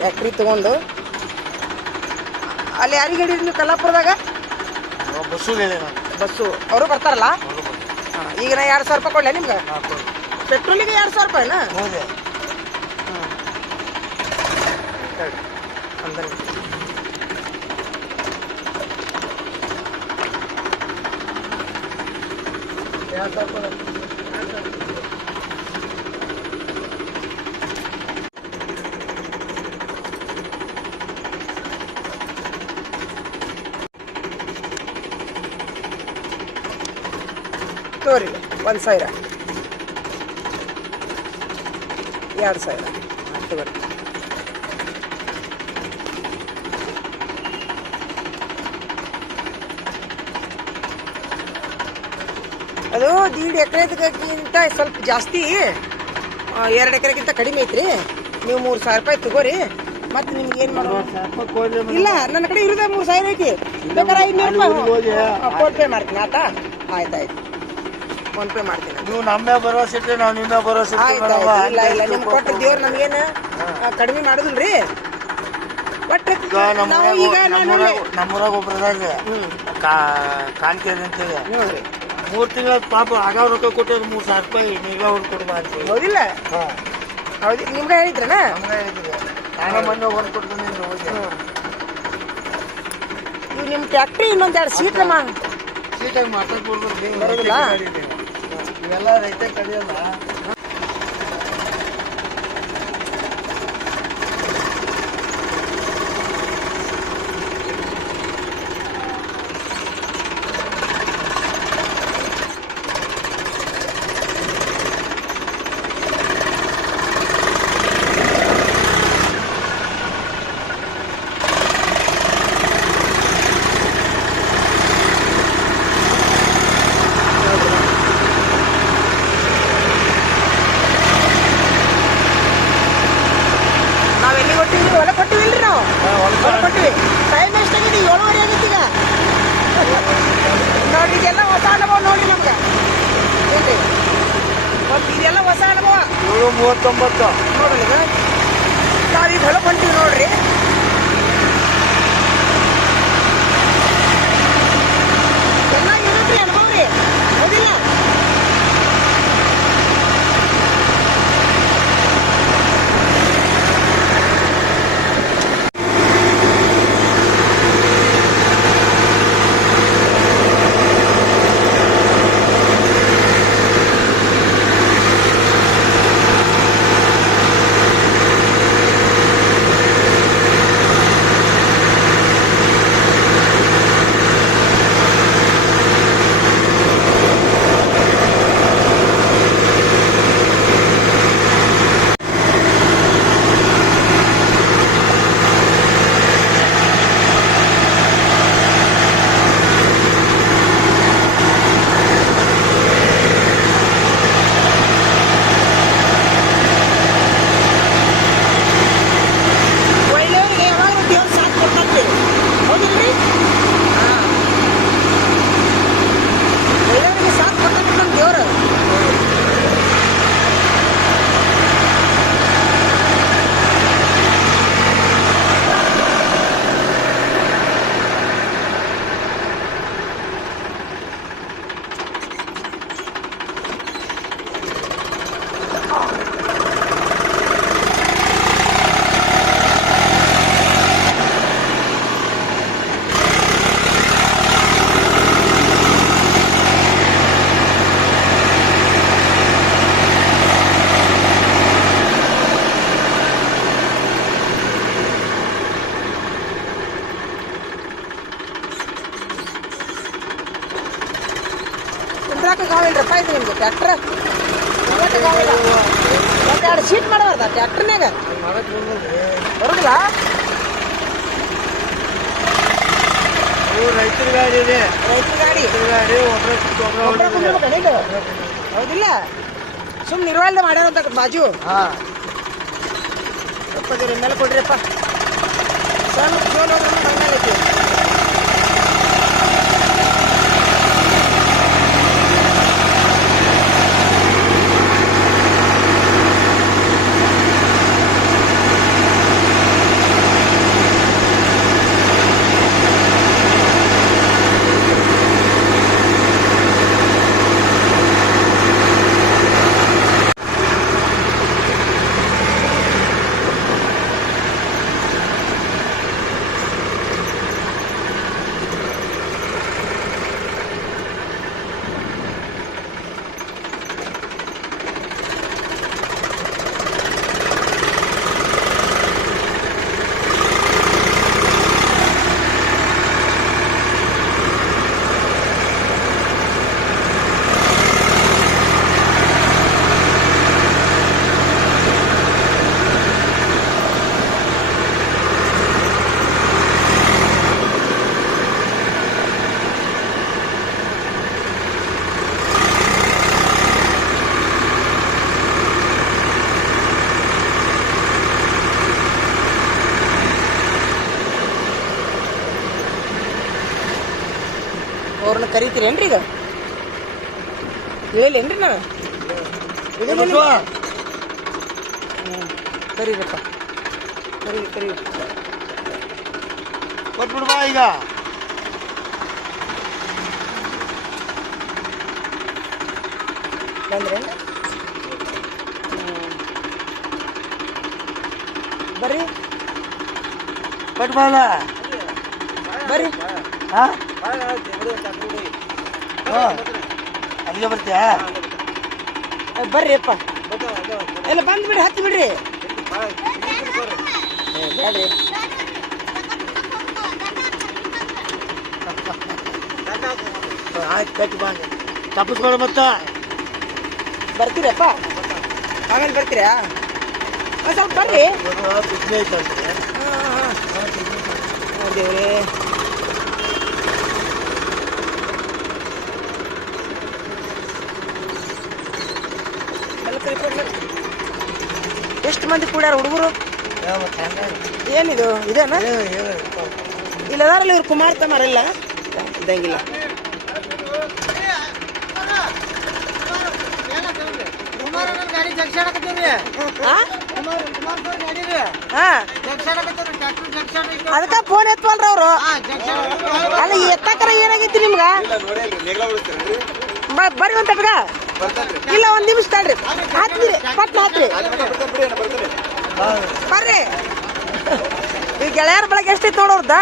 ಫ್ಯಾಕ್ಟ್ರಿ ತಗೊಂಡು ಅಲ್ಲಿ ಯಾರಿಗೆ ಹೇಳಿರಿ ನೀವು ಕಲ್ಲಾಪುರದಾಗ ಬಸ್ಸು ಹೇಳಿ ನಾನು ಬಸ್ಸು ಅವರು ಬರ್ತಾರಲ್ಲ ಹಾಂ ಈಗ ನಾ 2000 ರೂಪಾಯಿ ಕೊಡ್ಲೆ ನಿಮ್ಗೆ ಪೆಟ್ರೋಲಿಗೆ 2000 ರೂಪಾಯಿನಾ ಹೌದೇ ಅಂದ್ರೆ ತೋರಿ 1000 2000 ತಗೋರಿ ಅದು 1.5 ಎಕರೆಗಿಂತ ಸ್ವಲ್ಪ ಜಾಸ್ತಿ 2 ಎಕರೆಗಿಂತ ಕಡಿಮೆ ಐತ್ರಿ ನೀವು 3000 ರೂಪಾಯಿ ತಗೋರಿ ಮತ್ತೆ ನಿಮ್ಗೆ ಏನು ಮಾಡೋದು ಇಲ್ಲ ನನ್ನ ಕಡೆ ಇರೋದೇ 3000 ಐತಿ ಬೇಕಾದ್ರೆ 500 ರೂಪಾಯಿ ಫೋನ್ ಪೇ ಮಾಡ್ತೀನಿ ಆತಾ ಆಯ್ತಾಯ್ತು ಫೋನ್ ಪೇ ಮಾಡ್ತೀನಿ ನೀವು ನಮ್ಮ ಭರವಸೆ ಇಟ್ಟರೆ ನಾವು ನಿಮ್ಮ ಭರವಸೆ ಆಯ್ತು ಇಲ್ಲ ಇಲ್ಲ ನಿಮ್ಗೆ ಕೊಟ್ಟ ದೇವ್ರು ನಮ್ಗೇನು ಕಡಿಮೆ ಮಾಡೋದಿಲ್ರಿ ಒಟ್ಟು ನಾವು ಈಗ ನಾನು ನಮ್ಮೂರಾಗ ಒಬ್ರು ಅದಾರ್ರಿ ಕಾಂತೇರಿ ಅಂತೇಳಿ ನೋಡ್ರಿ 3 ತಿಂಗಳ ಪಾಪ ಆಗ ರೊಕ್ಕ ಕೊಟ್ಟರು 3000 ರೂಪಾಯಿ ನೀವೇ ಅವ್ರು ಕೊಡ್ಬಾ ಅಂತೇಳಿ ಹೌದಿಲ್ಲ ಹಾಂ ಹೌದು ನಿಮ್ಗೆ ಹೇಳಿದ್ರನ ನಮ್ಗೆ ಹೇಳಿದ್ರಿ ನಾನೇ ಮೊನ್ನೆ ಹೊರ ಕೊಡ್ತೀನಿ ಹೋಗಿ ಇವು ನಿಮ್ಮ ಟ್ಯಾಕ್ಟ್ರಿ ಇನ್ನೊಂದು 2 ಸೀಟ್ ನಮ್ಮ ಸೀಟಾಗಿ ಮಾತಾಡ್ ಬರ್ಬೇಕು ಬರೋದಿಲ್ಲ? ಇವೆಲ್ಲ ರೈತ ಕಡಿಯಲ್ಲ ನಾವು ಎಲ್ಲಿ ಕೊಟ್ಟಿವಿ ಹೊಲ ಕೊಟ್ಟಿವಿಲ್ರಿ ನಾವು ಹೊಲ ಕೊಟ್ಟಿವಿ ಟೈಮ್ ಎಷ್ಟಾಗಿದೆ 7:30 ಆಗೈತಿ ಈಗ ನೋಡ್ರಿ ಇದೆಲ್ಲ ಹೊಸ ಅನುಭವ ನೋಡಿ ನಮ್ಗೆ ಏನ್ರಿ ಒಂದು ಇದೆಲ್ಲ ಹೊಸ ಅನುಭವ 7:39 ನೋಡ್ರಿ ಈಗ ನಾವೀಗ ಹೊಲ ಹೊಂಟಿವಿ ನೋಡ್ರಿ ಎಲ್ಲ ಇರುತ್ತೆ ಅನುಭವ ರೀ ಹೌದಿಲ್ಲ ಕುಂದ್ರಾಕ ಗಾವಿಲ್ರಪ್ಪ ಇದು ನಿಮ್ಗೆ ಟ್ರ್ಯಾಕ್ಟರ್ ಎರಡು ಸೀಟ್ ಮಾಡಬಾರ್ದ ಟ್ರ್ಯಾಕ್ಟರ್ನಾಗ ಮಾಡಕ್ ಬಂದ್ರಿ ಬರುದಿಲ್ಲ ರೈತರ ಗಾಡಿ ಇದೆ ರೈತರ ಗಾಡಿ ಗಾಡಿ ಒಬ್ರ ಕುಂದ್ರಬೇಕಲ್ಲ ಇದು ಹೌದಿಲ್ಲ ಸುಮ್ಮನೆ ನಿರ್ವಹಣೆ ಮಾಡ್ಯಾರಂತ ಬಾಜು ಹಾ ಒಪ್ಪದಿರಿ ಮೇಲೆ ಕೊಡ್ರಿಪ್ಪ ಸಣ್ಣ ಜೋಲ್ ಐತಿ ಅವ್ರನ್ನ ಕರಿತೀರೇನ್ರಿ ಈಗ ಹೇಳಿಲ್ಲೇನ್ರಿ ನಾ ಕರೀರಪ್ಪ ಕರಿ ಕೊಟ್ಬಿಡ್ ಬಾ ಈಗ ಬಂದ್ರೇನು ಬರ್ರಿ ಕೊಟ್ಬಾಲ ಬರ್ರಿ ಹಾ ಅಲ್ಲಿಗೆ ಬರ್ತೀಯಾ ಬರ್ರಿ ಅಪ್ಪ ಎಲ್ಲ ಬಂದ್ ಬಿಡ್ರಿ ಹತ್ತಿ ಬಿಡ್ರಿ ಬೇಡ್ರಿ ಆಯ್ತು ಕಟ್ಟಿ ಬಾ ತಪ್ಪಿಸ್ಬೇಡ ಮತ್ತ ಬರ್ತೀರಪ್ಪ ಆಮೇಲೆ ಬರ್ತೀರಾ ಒಂದ್ ಸ್ವಲ್ಪ ಬರ್ರಿ ಬಿಸಿಲು ಐತಲ್ರಿ ದೇವ್ರಿ ಎಷ್ಟು ಮಂದಿ ಕೂಡ್ಯಾರ ಹುಡುಗರು ಏನಿದು ಇದೇನಾ ಇಲ್ಲದಾರಲ್ಲ ಇವ್ರು ಕುಮಾರ್ ತಮಾರಿಲ್ಲ ಇದ್ದಂಗಿಲ್ಲ ಅದಕ್ಕ ಫೋನ್ ಎತ್ತವಲ್ರ ಅವ್ರು ಅಲ್ಲ ಎತ್ತಕರ ಏನಾಗೈತಿ ನಿಮ್ಗ ಬರ್ರಿ ಒಂದ್ ತಟ್ಗ ಇಲ್ಲ ಒಂದ್ ನಿಮಿಷ ತಡ್ರಿ ಹತ್ರಿ ಪಟ್ನ ಹತ್ರಿ ಬರ್ರಿ ಈ ಗೆಳೆಯರ ಬೆಳಗ್ಗೆ ಎಷ್ಟೈತಿ ನೋಡೋರ್ದ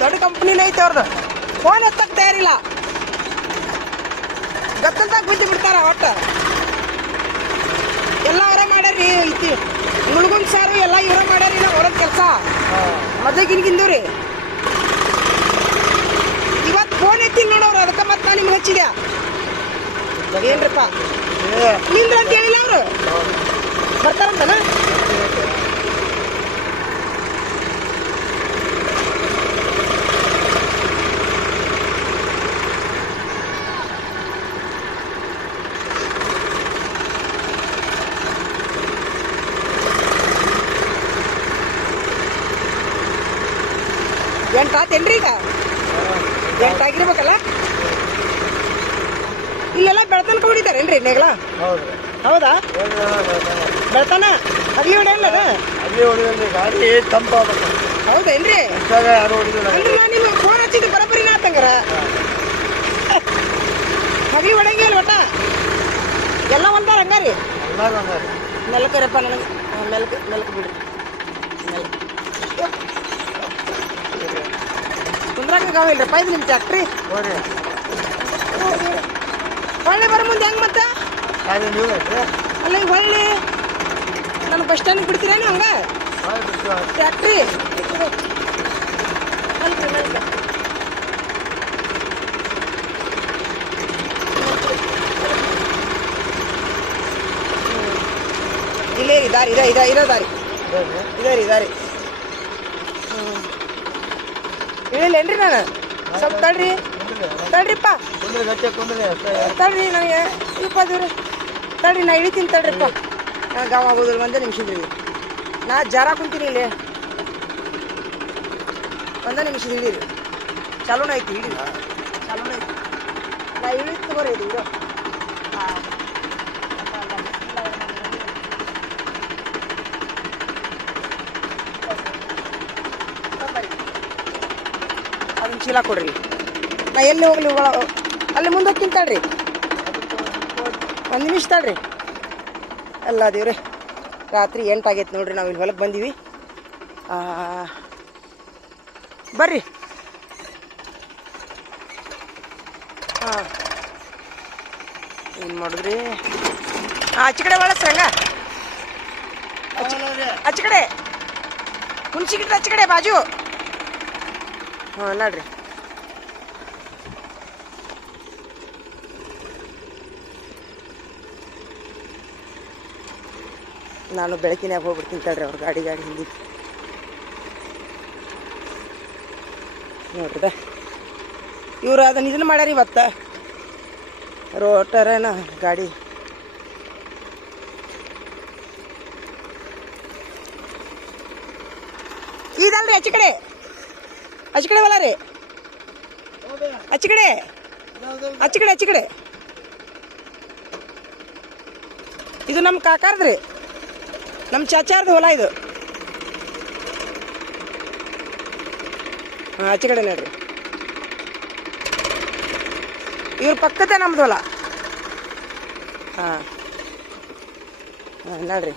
ದೊಡ್ಡ ಕಂಪ್ನಿನೇ ಐತೆ ಅವ್ರದ್ದು ಫೋನ್ ಎತ್ತಕ್ ತಯಾರಿಲ್ಲ ಗತ್ತಲ್ದಾಗ ಬಿದ್ದು ಬಿಡ್ತಾರ ಒಟ್ಟ ಎಲ್ಲ ಅವರೇ ಮಾಡ್ಯಾರಿ ಐತಿ ಮುಳುಗುನ್ ಸಾರು ಎಲ್ಲ ಇವರೇ ಮಾಡ್ಯಾರಿ ನಾವು ಹೊರದ್ ಕೆಲಸ ಮದ್ವೆಗಿನ್ಗಿಂದವ್ರಿ ಇವತ್ತು ಫೋನ್ ಎತ್ತಿ ನೋಡೋರು ಅದಕ್ಕೆ ಮತ್ತೆ ನಾ ನಿಮ್ಗೆ ಹಚ್ಚಿದ್ಯಾ ಏನ್ರಪ್ಪ ನಿಂದ್ರ ಅಂತ ಹೇಳಿಲ್ಲ ಅವರು ಬರ್ತಾರಂತನ ಎಂಟಾತೇನ್ರಿ ಈಗ ಎಂಟಾಗಿರ್ಬೇಕಲ್ಲ ಇಲ್ಲೆಲ್ಲ ಬೆಳತನಕ ಹೊಡಿತಾರೇನ್ರಿ ನೆಗ್ಲ ಹೌದಾ ಬೆಳತನ ಅಲ್ಲಿ ಹೊಡೆಯಲ್ಲ ಅಲ್ಲಿ ಹೊಡಿದ್ರಿ ಗಾಡಿ ತಂಪಾಗ್ಬೇಕು ಹೌದೇನ್ರಿ ಯಾರು ಹೊಡಿದಿಲ್ಲ ಅಂದ್ರೆ ನಾನು ನಿಮ್ಗೆ ಫೋನ್ ಹಚ್ಚಿದ್ದು ಬರಬರಿನ ಆತಂಗಾರ ಹಗಲಿ ಹೊಡಂಗಿ ಅಲ್ಲ ಒಟ್ಟ ಎಲ್ಲ ಒಂದಾರ ಹಂಗಾರಿ ಮೆಲ್ಕರಪ್ಪ ನನಗೆ ಮೆಲ್ಕ ಬಿಡ್ರಿ ಕುಂದ್ರಾಕ ಗಾವಿಲ್ರಪ್ಪ ಇದು ನಿಮ್ಮ ಟ್ಯಾಕ್ಟ್ರಿ ಹೊಳ್ಳಿ ಬರೋ ಮುಂದೆ ಹೆಂಗ್ ಮತ್ತ ಅಲ್ಲ ಈಗ ಹೊಳ್ಳಿ ನಾನು ಬಸ್ ಸ್ಟ್ಯಾಂಡ್ ಬಿಡ್ತೀರೇನು ಹಂಗ ಟ್ಯಾಕ್ಟ್ರಿ ದಾರಿ ಇದೇ ದಾರಿ ಇದೇ ರೀ ಇಳಿಲೇನ್ರಿ ನಾನು ಸ್ವಲ್ಪ ತಡ್ರಿಪ್ಪ ತಡ್ರಿ ನನಗೆ ಇಪ್ಪ ದೂರ ತಡ್ರಿ ನಾ ಇಳಿತೀನಿ ತಡ್ರಿಪ್ಪ ನಾನು ಗಾವ ಆಗೋದಿಲ್ಲ ಒಂದೇ ನಿಮಿಷದ್ರಿ ನಾ ಜಾರ ಕುಂತೀನಿ ಇಲ್ಲಿ ಒಂದೇ ನಿಮಿಷದ ಇಳೀರಿ ಚಾಲೂನ ಐತಿ ಇಳಿ ಚಾಲೂನ ಐತಿ ನಾ ಇಳಿ ತಗೋರಿ ಇದು ಅದನ್ನ ಚೀಲ ಕೊಡ್ರಿ ನಾ ಎಲ್ಲಿ ಹೋಗ್ಲಿ ಅಲ್ಲಿ ಮುಂದೆ ಹೋಗ್ತೀನಿ ತಡ್ರಿ ಒಂದು ನಿಮಿಷ ತಡ್ರಿ ಎಲ್ಲ ದೇವ್ರೆ ರಾತ್ರಿ 8 ಆಗೈತೆ ನೋಡ್ರಿ ನಾವು ಇಲ್ಲಿ ಹೊಲಕ್ಕೆ ಬಂದೀವಿ ಬರ್ರಿ ಹಾಂ ಏನು ಮಾಡಿದ್ರಿ ಆಚೆ ಕಡೆ ಬಳಸ್ರಿ ಹಂಗ ಆಚೆ ಕಡೆ ಹುಣ್ಸಿಗಿಟ್ರೆ ಆಚೆ ಕಡೆ ಬಾಜು ಹಾಂ ನೋಡ್ರಿ ನಾನು ಬೆಳಕಿನಾಗ ಹೋಗ್ಬಿಡ್ತೀನಿ ತಡ್ರಿ ಅವ್ರ ಗಾಡಿ ಹಿಂದಿ ನೋಡ್ರಿ ಇವ್ರು ಅದನ್ನ ಇದನ್ನ ಮಾಡ್ಯಾರ ಇವತ್ತ ರೋಟರನ ಗಾಡಿ ಇದಲ್ರಿ ಆಚೆ ಕಡೆ ಹೊಲ ರೀ ಆಚೆ ಕಡೆ ಇದು ನಮ್ಮ ಕಾಕಾರ್ದ್ರಿ ನಮ್ಮ ಚಾಚಾರ್ದು ಹೊಲ ಇದು ಹಾಂ ಆಚೆ ಕಡೆ ನೋಡ್ರಿ ಇವ್ರ ಪಕ್ಕದ ನಮ್ದು ಹೊಲ ಹಾಂ ನೋಡ್ರಿ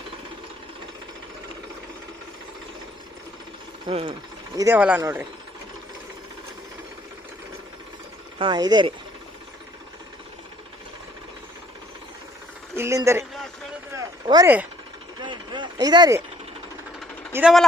ಇದೇ ಹೊಲ ನೋಡ್ರಿ ಹಾಂ ಇದೇ ರೀ ಇಲ್ಲಿಂದ ರೀ ಓ ರೀ ಇದೇ ರೀ ಇದೇ ಹೊಲ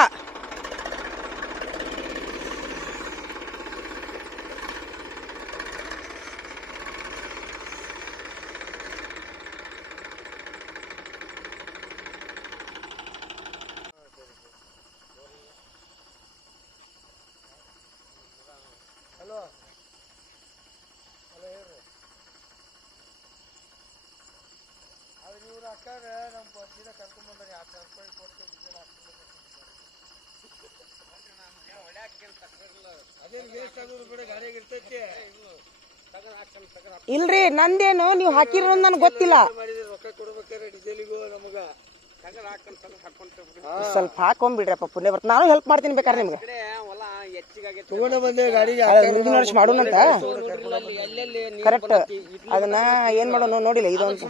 ಇಲ್ರಿ ನಂದೇನು ನೀವು ಹಾಕಿರೋ ನನ್ಗೆ ಗೊತ್ತಿಲ್ಲ ಸ್ವಲ್ಪ ಹಾಕೊಂಡ್ಬಿಡ್ರಪ್ಪ ಪುಣ್ಯ ಬರ್ತ ನಾನು ಹೆಲ್ಪ್ ಮಾಡ್ತೀನಿ ಬೇಕಾದ್ರೆ ನಿಮ್ಗೆ ಮಾಡೋಣಂತ ಕರೆಕ್ಟ್ ಅದನ್ನ ಏನ್ ಮಾಡೋಣ ನೋಡಿಲ್ಲ ಇದೊಂದು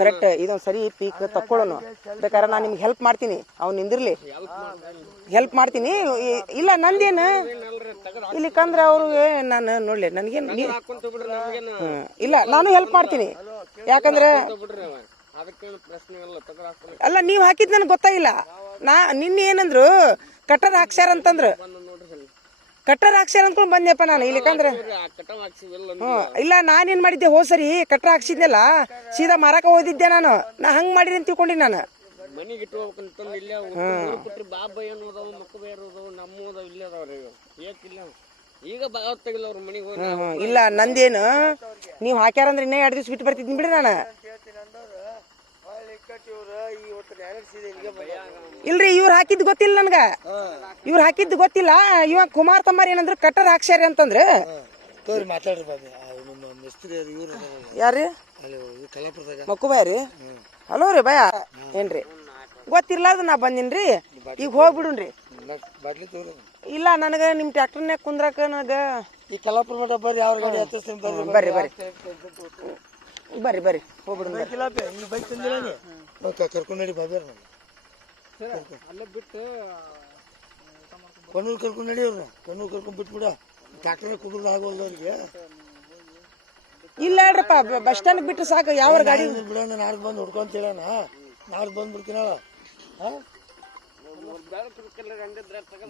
ಕರೆಕ್ಟ್ ಇದೊಂದು ಸರಿ ಪೀಕ್ ತಕ್ಕೊಳ್ಳೋಣ ಬೇಕಾದ್ರೆ ನಾನು ನಿಮ್ಗೆ ಹೆಲ್ಪ್ ಮಾಡ್ತೀನಿ ಅವ್ನು ನಿಂದಿರ್ಲಿ ಹೆಲ್ಪ್ ಮಾಡ್ತೀನಿ ಇಲ್ಲ ನಂದೇನು ಇಲ್ಲಿ ಕಂದ್ರೆ ಅವ್ರಿಗೆ ನಾನು ನೋಡ್ಲಿ ನನ್ಗೇನು ಇಲ್ಲ ನಾನು ಹೆಲ್ಪ್ ಮಾಡ್ತೀನಿ ಯಾಕಂದ್ರೆ ಅಲ್ಲ ನೀವು ಹಾಕಿದ್ ನನಗೆ ಗೊತ್ತಾಗಿಲ್ಲ ನಿನ್ನೆ ಏನಂದ್ರು ಕಟ್ಟರ್ ಹಾಕ್ಸ್ಯಾರ ಅಂತಂದ್ರು ಕಟ್ಟರ್ ಹಾಕ್ಸ್ಯಾರ ಅಂದ್ಕೊಂಡು ಬಂದೆಪ್ಪ ನಾನು ಇಲ್ಲಿಕಂದ್ರೆ ಇಲ್ಲ ನಾನೇನ್ ಮಾಡಿದ್ದೆ ಹೋದ್ ಸರಿ ಕಟ್ಟರ್ ಹಾಕ್ಸಿದ್ನಲ್ಲ ಸೀದಾ ಮಾರಕ ಹೋದಿದ್ದೆ ನಾನು ಹಂಗ್ ಮಾಡಿರಿ ಅಂತ ತಿಳ್ಕೊಂಡಿ ನಾನು ಇಲ್ಲ ನಂದೇನು ನೀವು ಹಾಕ್ಯಾರಂದ್ರೆ ಇನ್ನೇ 2 ದಿವ್ಸ ಬಿಟ್ಟು ಬರ್ತಿದ್ದೀನಿ ಬಿಡ್ರಿ ನಾನು ಇಲ್ರಿ ಇವ್ರು ಹಾಕಿದ್ ಗೊತ್ತಿಲ್ಲ ನನ್ಗ ಇವ ಕುಮಾರ್ ತಮ್ಮಾರ್ ಏನಂದ್ರು ಕಟ್ಟರ್ ಹಾಕ್ಸ್ಯಾರ ಅಂತಂದ್ರ ಯಾರ್ರಿ ಮಕ್ಕುಬಾಯ್ರಿ ಹಲೋ ರೀ ಭಯ ಏನ್ರಿ ಗೊತ್ತಿರ್ಲಾರ್ದ ನಾ ಬಂದಿನ್ರಿ ಈಗ ಹೋಗ್ಬಿಡುನ್ರಿ ಇಲ್ಲ ನನಗ ನಿಮ್ ಟ್ರ್ಯಾಕ್ಟರ್ನ್ಯಾಗ ಕುಂದ್ರಾಕ ನನಗ ಈ ಕಲಾಪುರ ಮಠ ಬರ್ರಿ ಯಾವ ಗಾಡಿ ಹತ್ತಿಸ್ತೀನಿ ಬರ್ರಿ ಹೋಗ್ಬಿಡು ಬೈಕ್ ತಂದಿಲ್ಲ ಕರ್ಕೊಂಡು ನಡಿ ಬಾಬೇರ್ ಅಲ್ಲೇ ಬಿಟ್ಟು ಕಣ್ಣೂರು ಕರ್ಕೊಂಡು ನಡಿ ಅವ್ರನ್ನ ಕಣ್ಣೂರು ಕರ್ಕೊಂಡು ಬಿಟ್ಬಿಡ ಟ್ರ್ಯಾಕ್ಟರ್ ಕುದುರ್ದು ಆಗೋಲ್ದ ಅವ್ರಿಗೆ ಇಲ್ಲ ಹೇಳ್ರಪ್ಪ ಬಸ್ ಸ್ಟ್ಯಾಂಡ್ ಬಿಟ್ಟು ಸಾಕು ಯಾವ ಗಾಡಿ ಬಿಡೋಣ ನಾಳೆ ಬಂದು ಹುಡ್ಕೊಂತ ಹೇಳೋಣ ನಾಳೆ ಬಂದ್ಬಿಡ್ತೀನಲ್ಲ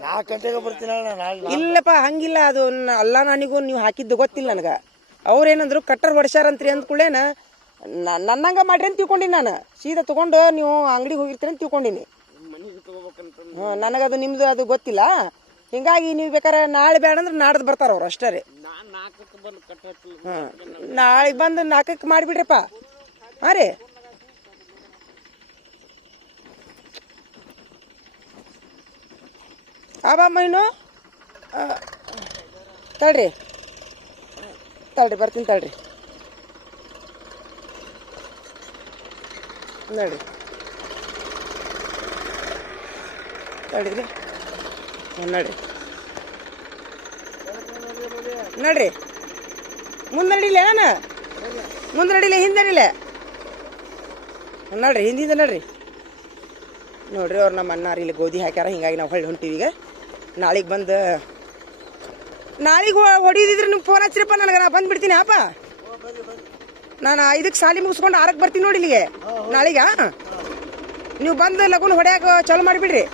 4 ಗಂಟೆಗೆ ಬರ್ತೀನಲ್ಲ ನಾಳೆ ಇಲ್ಲಪ್ಪ ಹಂಗಿಲ್ಲ ಅದು ಅಲ್ಲ ನನಗೂ ನೀವು ಹಾಕಿದ್ದು ಗೊತ್ತಿಲ್ಲ ನನಗ ಅವ್ರೇನಂದ್ರು ಕಟ್ಟರ್ ಹೊಡ್ಸ್ಯಾರಂತ್ರಿ ಅಂದ್ಕೂಡೇನ ನನ್ನಂಗ ಮಾಡ್ರಿ ಅಂತ ತಿಳ್ಕೊಂಡಿನಿ ನಾನು. ಸೀದಾ ತಗೊಂಡು ನೀವು ಅಂಗಡಿಗೆ ಹೋಗಿರ್ತೀರಿ ಅಂತ ತಿಳ್ಕೊಂಡಿನಿ. ನನಗದು ನಿಮ್ದು ಅದು ಗೊತ್ತಿಲ್ಲ. ಹಿಂಗಾಗಿ ನೀವು ಬೇಕಾರೆ ನಾಳೆ ಬೇಡ ಅಂದ್ರೆ ನಾಡ್ದು ಬರ್ತಾರ ಅವ್ರು ಅಷ್ಟೇ ರೀ. ನಾಳೆಗೆ ಬಂದು 4ಕ್ಕೆ ಮಾಡಿಬಿಡ್ರಿಪ್ಪ. ಹಾಂ ರೀ. ಆಬಾಮ್ಮಯ್ಯನು ತಡ್ರಿ ಬರ್ತೀನಿ ತಡ್ರಿ ನೋಡ್ರಿ ತಡ್ರಿ ನೋಡ್ರಿ ಮುಂದೆ ನಡಿಲೆ ನಾನು ಮುಂದೆ ನಡಿಲೆ ಹಿಂದೆ ನಡಿಲೆ ನೋಡ್ರಿ ಹಿಂದಿಂದ ನೋಡ್ರಿ ಅವ್ರು ನಮ್ಮ ಅಣ್ಣಾರು ಇಲ್ಲಿ ಗೋಧಿ ಹಾಕ್ಯಾರ. ಹಿಂಗಾಗಿ ನಾವು ಹೊಳ್ಳಿ ಹೊಂಟೀವಿ. ಈಗ ನಾಳೆಗೆ ಬಂದು ಹೊಡಿದಿದ್ರೆ ನೀವು ಫೋನ್ ಹಚ್ಚಿರಪ್ಪ ನನಗೆ. ನಾ ಬಂದ್ಬಿಡ್ತೀನಿ ಅಪ್ಪ. ನಾನು 5ಕ್ಕೆ ಸಾಲಿ ಮುಗಿಸ್ಕೊಂಡು 6ಕ್ಕೆ ಬರ್ತೀನಿ ನೋಡಿ ಇಲ್ಲಿಗೆ ನಾಳೆಗ. ನೀವು ಬಂದು ಲಗುನ್ ಹೊಡ್ಯಾಕ ಚಾಲು ಮಾಡಿಬಿಡ್ರಿ.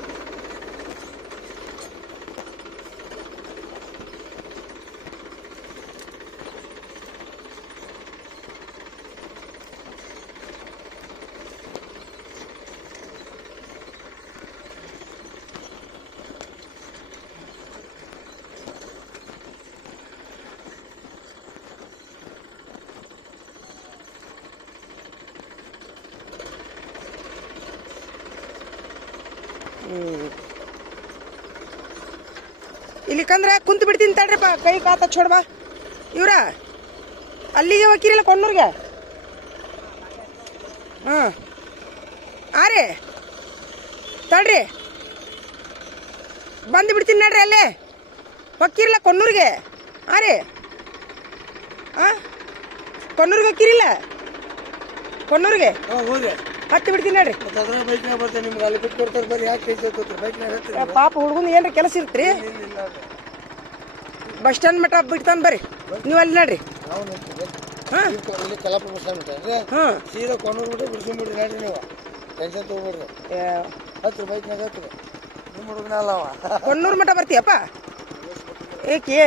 ಇಲ್ಲಿಕಂದ್ರೆ ಕುಂತು ಬಿಡ್ತೀನಿ ತಡ್ರಿಪ್ಪ. ಕೈ ಕಾತ छोड़बा ಇವ್ರ ಅಲ್ಲಿಗೆ ಹೋಗಿರಿಲ್ಲ ಕೊಂಡೂರ್ಗೆ. ಆರೆ ತಡ್ರಿ ಬಂದು ಬಿಡ್ತೀನಿ ನಡ್ರಿ. ಅಲ್ಲೇ ಹೋಗಿರಿಲ್ಲ ಕೊಂಡೂರ್ಗೆ. ಆರೆ ಕೊಂಡೂರ್ಗೆ ಹೋಗಿರಿಲ್ಲ ಕೊಂಡೂರ್ಗೆ ಹತ್ತಿ ಬಿಡ್ತೀನಿ ನಡ್ರಿ. ಪಾಪ ಹುಡುಗನ ಏನ್ರಿ ಕೆಲಸ ಇರ್ತ್ರಿ. ಬಸ್ ಸ್ಟ್ಯಾಂಡ್ ಮಟ್ಟ ಬಿಡ್ತಾನ ಬರ್ರಿ ನೀವು ಅಲ್ಲಿ ನಡ್ರಿ. ಸೀದಾ ಕೊಂಡೂರು ಬಿಟ್ಟು ಬಿಡ್ಸ್ಕೊಂಡ್ಬಿಡ್ರಿ ನಡ್ರಿ. ನೀವು ಟೆನ್ಷನ್ ತಗೋಬಿಡ್ರಿ. ಹತ್ರಿ ಬೈಕ್ನಾಗ ಹತ್ರಿ. ನಿಮ್ಮ ಹುಡುಗನ ಅಲ್ಲವ. ಕೊಂಡೂರು ಮಟ್ಟ ಬರ್ತೀಯಪ್ಪ. ಏಕೆ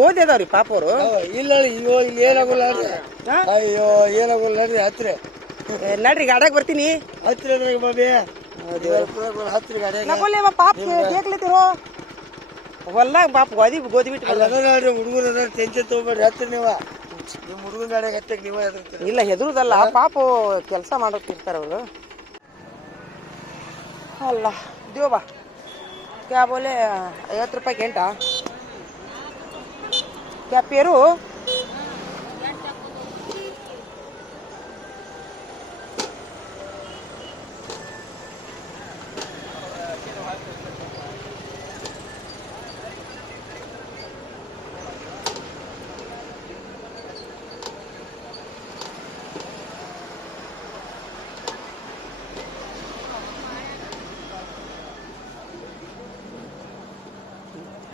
ಗೋಧಿ ಅದಾವ್ರಿ ಪಾಪ ಅವರು. ಇಲ್ಲ ಇಲ್ಲಿ ಏನಾಗೋಲ್ಲ ನಡ್ರಿ. ಅಯ್ಯೋ ಏನಾಗೋಲ್ಲ ನಡ್ರಿ. ಹತ್ರಿ ನಡ್ರಿ ಗಾಡ್ಯಾಗ ಬರ್ತೀನಿ. ಹತ್ರಿ ಅದ್ರಾಗ ಬಾಬಿ ಹತ್ರಿ ಗಾಡ್ಯಾಗ ಪಾಪ ಕೇಕ್ಲತ್ತಿರೋ ಹೊಲ್ದಾಗ ಪಾಪ ಗೋಧಿ ಬಿಟ್ಟು ನೋಡ್ರಿ. ಹುಡುಗರ ಟೆನ್ಷನ್ ತಗೋಬೇಡ್ರಿ. ಹತ್ರಿ ನೀವು ನಿಮ್ಮ ಹುಡುಗನ ಗಾಡ್ಯಾಗ ಹತ್ತಕ್ಕೆ ನೀವು ಹೆದರ್ತೀರಿ. ಇಲ್ಲ ಹೆದರುದಲ್ಲ ಪಾಪ ಕೆಲಸ ಮಾಡೋಕ್ಕಿರ್ತಾರ ಅವರು. ಅಲ್ಲ ದೇವ ಬಾ ಕ್ಯಾ ಬೋಲೆ 50 ರೂಪಾಯಿ ಗಂಟಾ ಕ್ಯಾ ಪೇರು.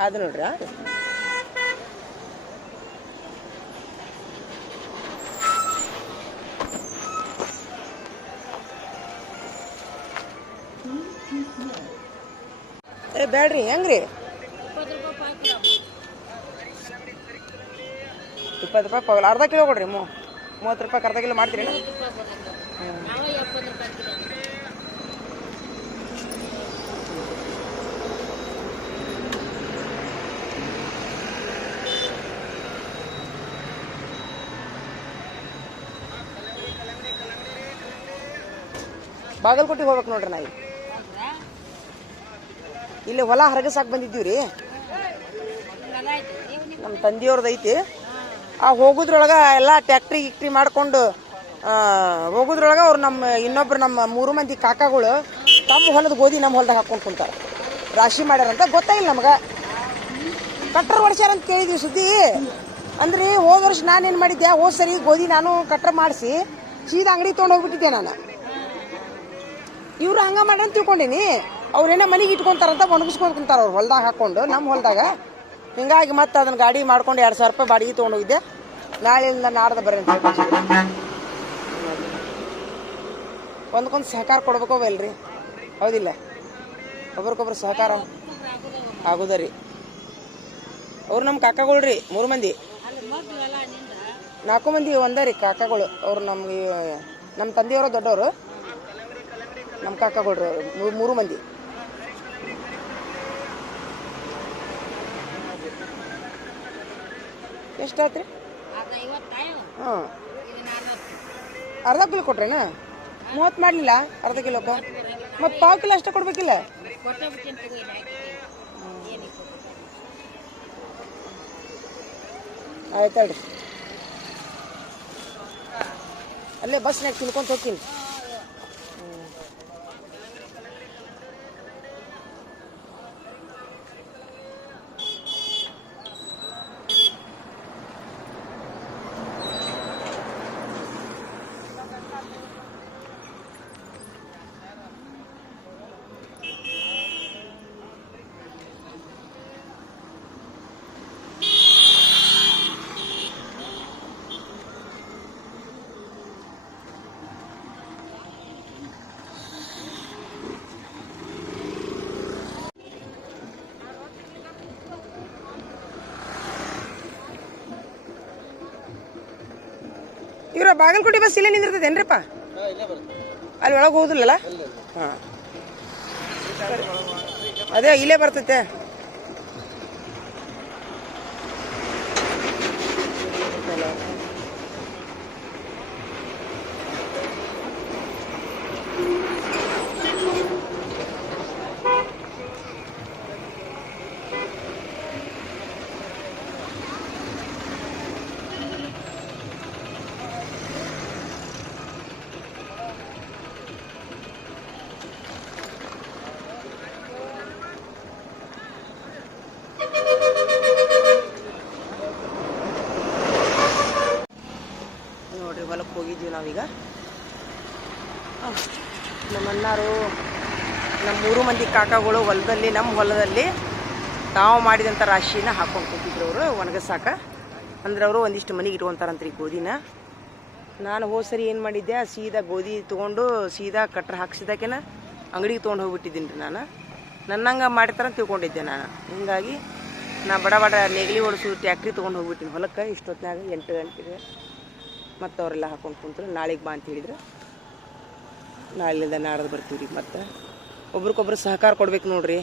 ಅದು ನೋಡ್ರಿ. ಬೇಡ್ರಿ ಹೆಂಗ್ರಿ 20 ರೂಪಾಯಿ ಪಗಲ. ಅರ್ಧ ಕಿಲೋ ಕೊಡ್ರಿ. 30 ರೂಪಾಯಿ ಅರ್ಧ ಕಿಲೋ ಮಾಡ್ತೀರಿ. ಬಾಗಲಕೋಟೆಗೆ ಹೋಗ್ಬೇಕು ನೋಡ್ರಿ. ನಾ ಇಲ್ಲಿ ಹೊಲ ಹರಗಸಾಕ್ ಬಂದಿದ್ದೀವ್ರಿ. ನಮ್ಮ ತಂದೆಯವ್ರದ್ದು ಐತಿ. ಆ ಹೋಗುದ್ರೊಳಗ ಎಲ್ಲ ಟ್ಯಾಕ್ಟ್ರಿ ಗಿಕ್ಟ್ರಿ ಮಾಡ್ಕೊಂಡು ಹೋಗುದ್ರೊಳಗ ಅವ್ರು ಇನ್ನೊಬ್ರು ನಮ್ಮ 3 ಮಂದಿ ಕಾಕಾಗಳು ತಮ್ಮ ಹೊಲದ ಗೋಧಿ ನಮ್ಮ ಹೊಲದಾಗ ಹಾಕೊಂಡು ಕುಂತಾರ. ರಾಶಿ ಮಾಡ್ಯಾರಂತ ಗೊತ್ತಾಗಿಲ್ಲ ನಮ್ಗೆ. ಕಟ್ರ್ ಹೊಡ್ಸ್ಯಾರ ಅಂತ ಕೇಳಿದ್ವಿ ಸುದ್ದಿ. ಅಂದ್ರೆ ಹೋದ ವರ್ಷ ನಾನೇನು ಮಾಡಿದ್ದೆ, ಹೋದ್ ಸರಿ ಗೋಧಿ ನಾನು ಕಟ್ರ್ ಮಾಡಿಸಿ ಸೀದಾ ಅಂಗಡಿ ತೊಗೊಂಡು ಹೋಗ್ಬಿಟ್ಟಿದ್ದೆ ನಾನು. ಇವ್ರು ಹಂಗ ಮಾಡ್ರಿ ಅಂತ ತಿಳ್ಕೊಂಡಿನಿ. ಅವ್ರೇನೋ ಮನೆಗೆ ಇಟ್ಕೊಂತಾರಂತ ಒಣಗಿಸ್ಕೊಂಡು ಕುಂತಾರ ಅವ್ರು ಹೊಲ್ದಾಗ ಹಾಕೊಂಡು ನಮ್ಮ ಹೊಲದಾಗ. ಹಿಂಗಾಗಿ ಮತ್ತೆ ಅದನ್ನ ಗಾಡಿ ಮಾಡ್ಕೊಂಡು 2000 ರೂಪಾಯಿ ಬಾಡಿಗೆ ತೊಗೊಂಡೋಗಿದ್ದೆ. ನಾಳೆಯಿಂದ ನಾಡ್ದು ಬರ್ರಿ ಅಂತ ಒಂದಕ್ಕೊಂದು ಸಹಕಾರ ಕೊಡ್ಬೇಕಲ್ರಿ. ಹೌದಿಲ್ಲ? ಒಬ್ರಿಗೊಬ್ರು ಸಹಕಾರ ಆಗೋದ ರೀ. ಅವ್ರು ನಮ್ಮ ಕಾಕಾಗಳ್ರಿ 3 ಮಂದಿ. 4 ಮಂದಿ ಒಂದೇ ರೀ ಕಾಕಾಗಳು. ಅವ್ರು ನಮ್ಗೆ ನಮ್ಮ ತಂದೆಯವರು ದೊಡ್ಡವರು, ನಮ್ಮ ಕಾಕಾಗಳ್ರು 3 ಮಂದಿ. ಎಷ್ಟಾತ್ರಿ? ಹಾಂ, ಅರ್ಧ ಕಿಲೋ ಕೊಟ್ರೇನ? 30 ಮಾಡಲಿಲ್ಲ ಅರ್ಧ ಕಿಲೋಕ್ಕೆ? ಮತ್ತು ಪಾವು ಕಿಲೋ ಅಷ್ಟೇ ಕೊಡ್ಬೇಕಿಲ್ಲ? ಆಯ್ತಲ್ರಿ, ಅಲ್ಲೇ ಬಸ್ನಾಗ ತಿನ್ಕೊಂತ ಹೋಗ್ತೀನಿ. ಇವ್ರ ಬಾಗಲಕೋಟೆ ಬಸ್ ಇಲ್ಲೇ ನಿಂದಿರ್ತದೇನ್ರಿಪ್ಪ? ಅಲ್ಲಿ ಒಳಗೆ ಹೋಗುದಿಲ್ಲಲ್ಲ? ಹಾಂ, ಅದೇ ಇಲ್ಲೇ ಬರ್ತೈತೆ. ನೋಡ್ರಿ, ಹೊಲಕ್ಕೆ ಹೋಗಿದ್ವಿ ನಾವೀಗ. ನಮ್ಮ ಅಣ್ಣಾರು, ನಮ್ಮ 3 ಮಂದಿ ಕಾಕಾಗಳು ಹೊಲದಲ್ಲಿ, ನಮ್ಮ ಹೊಲದಲ್ಲಿ ತಾವು ಮಾಡಿದಂಥ ರಾಶಿನ ಹಾಕೊಂಡು ಕೂತಿದ್ರು ಅವರು ಒಣಗಸಾಕ. ಅಂದ್ರೆ ಅವರು ಒಂದಿಷ್ಟು ಮನೆಗೆ ಇಟ್ಕೊತಾರಂತ್ರಿ ಗೋಧಿನ. ನಾನು ಹೋದ ಸರಿ ಏನು ಮಾಡಿದ್ದೆ, ಸೀದಾ ಗೋಧಿ ತೊಗೊಂಡು ಸೀದಾ ಕಟ್ರ ಹಾಕ್ಸಿದಾಕೆನ ಅಂಗಡಿಗೆ ತೊಗೊಂಡು ಹೋಗ್ಬಿಟ್ಟಿದ್ದೀನಿ ರೀ. ನಾನು ನನ್ನಂಗೆ ಮಾಡಿರ್ತಾರಂತ ತಿಳ್ಕೊಂಡಿದ್ದೆ ನಾನು. ಹೀಗಾಗಿ ನಾ ಬಡ ನೆಗಲಿ ಹೊಡ್ಸು ಟ್ಯಾಕ್ಟ್ರಿ ತೊಗೊಂಡು ಹೋಗ್ಬಿಟ್ಟಿನಿ ಹೊಲಕ್ಕೆ. ಇಷ್ಟೊತ್ತಿನಾಗ 8 ಗಂಟೆಗೆ ಮತ್ತು ಅವರೆಲ್ಲ ಹಾಕೊಂಡು ಕುಂತರು. ನಾಳೆಗೆ ಬಾ ಅಂತ ಹೇಳಿದ್ರು. ನಾಳೆಯಿಂದ ನಾಡ್ದು ಬರ್ತೀವಿ ರೀ. ಮತ್ತು ಒಬ್ರಿಗೊಬ್ರು ಸಹಕಾರ ಕೊಡ್ಬೇಕು ನೋಡ್ರಿ.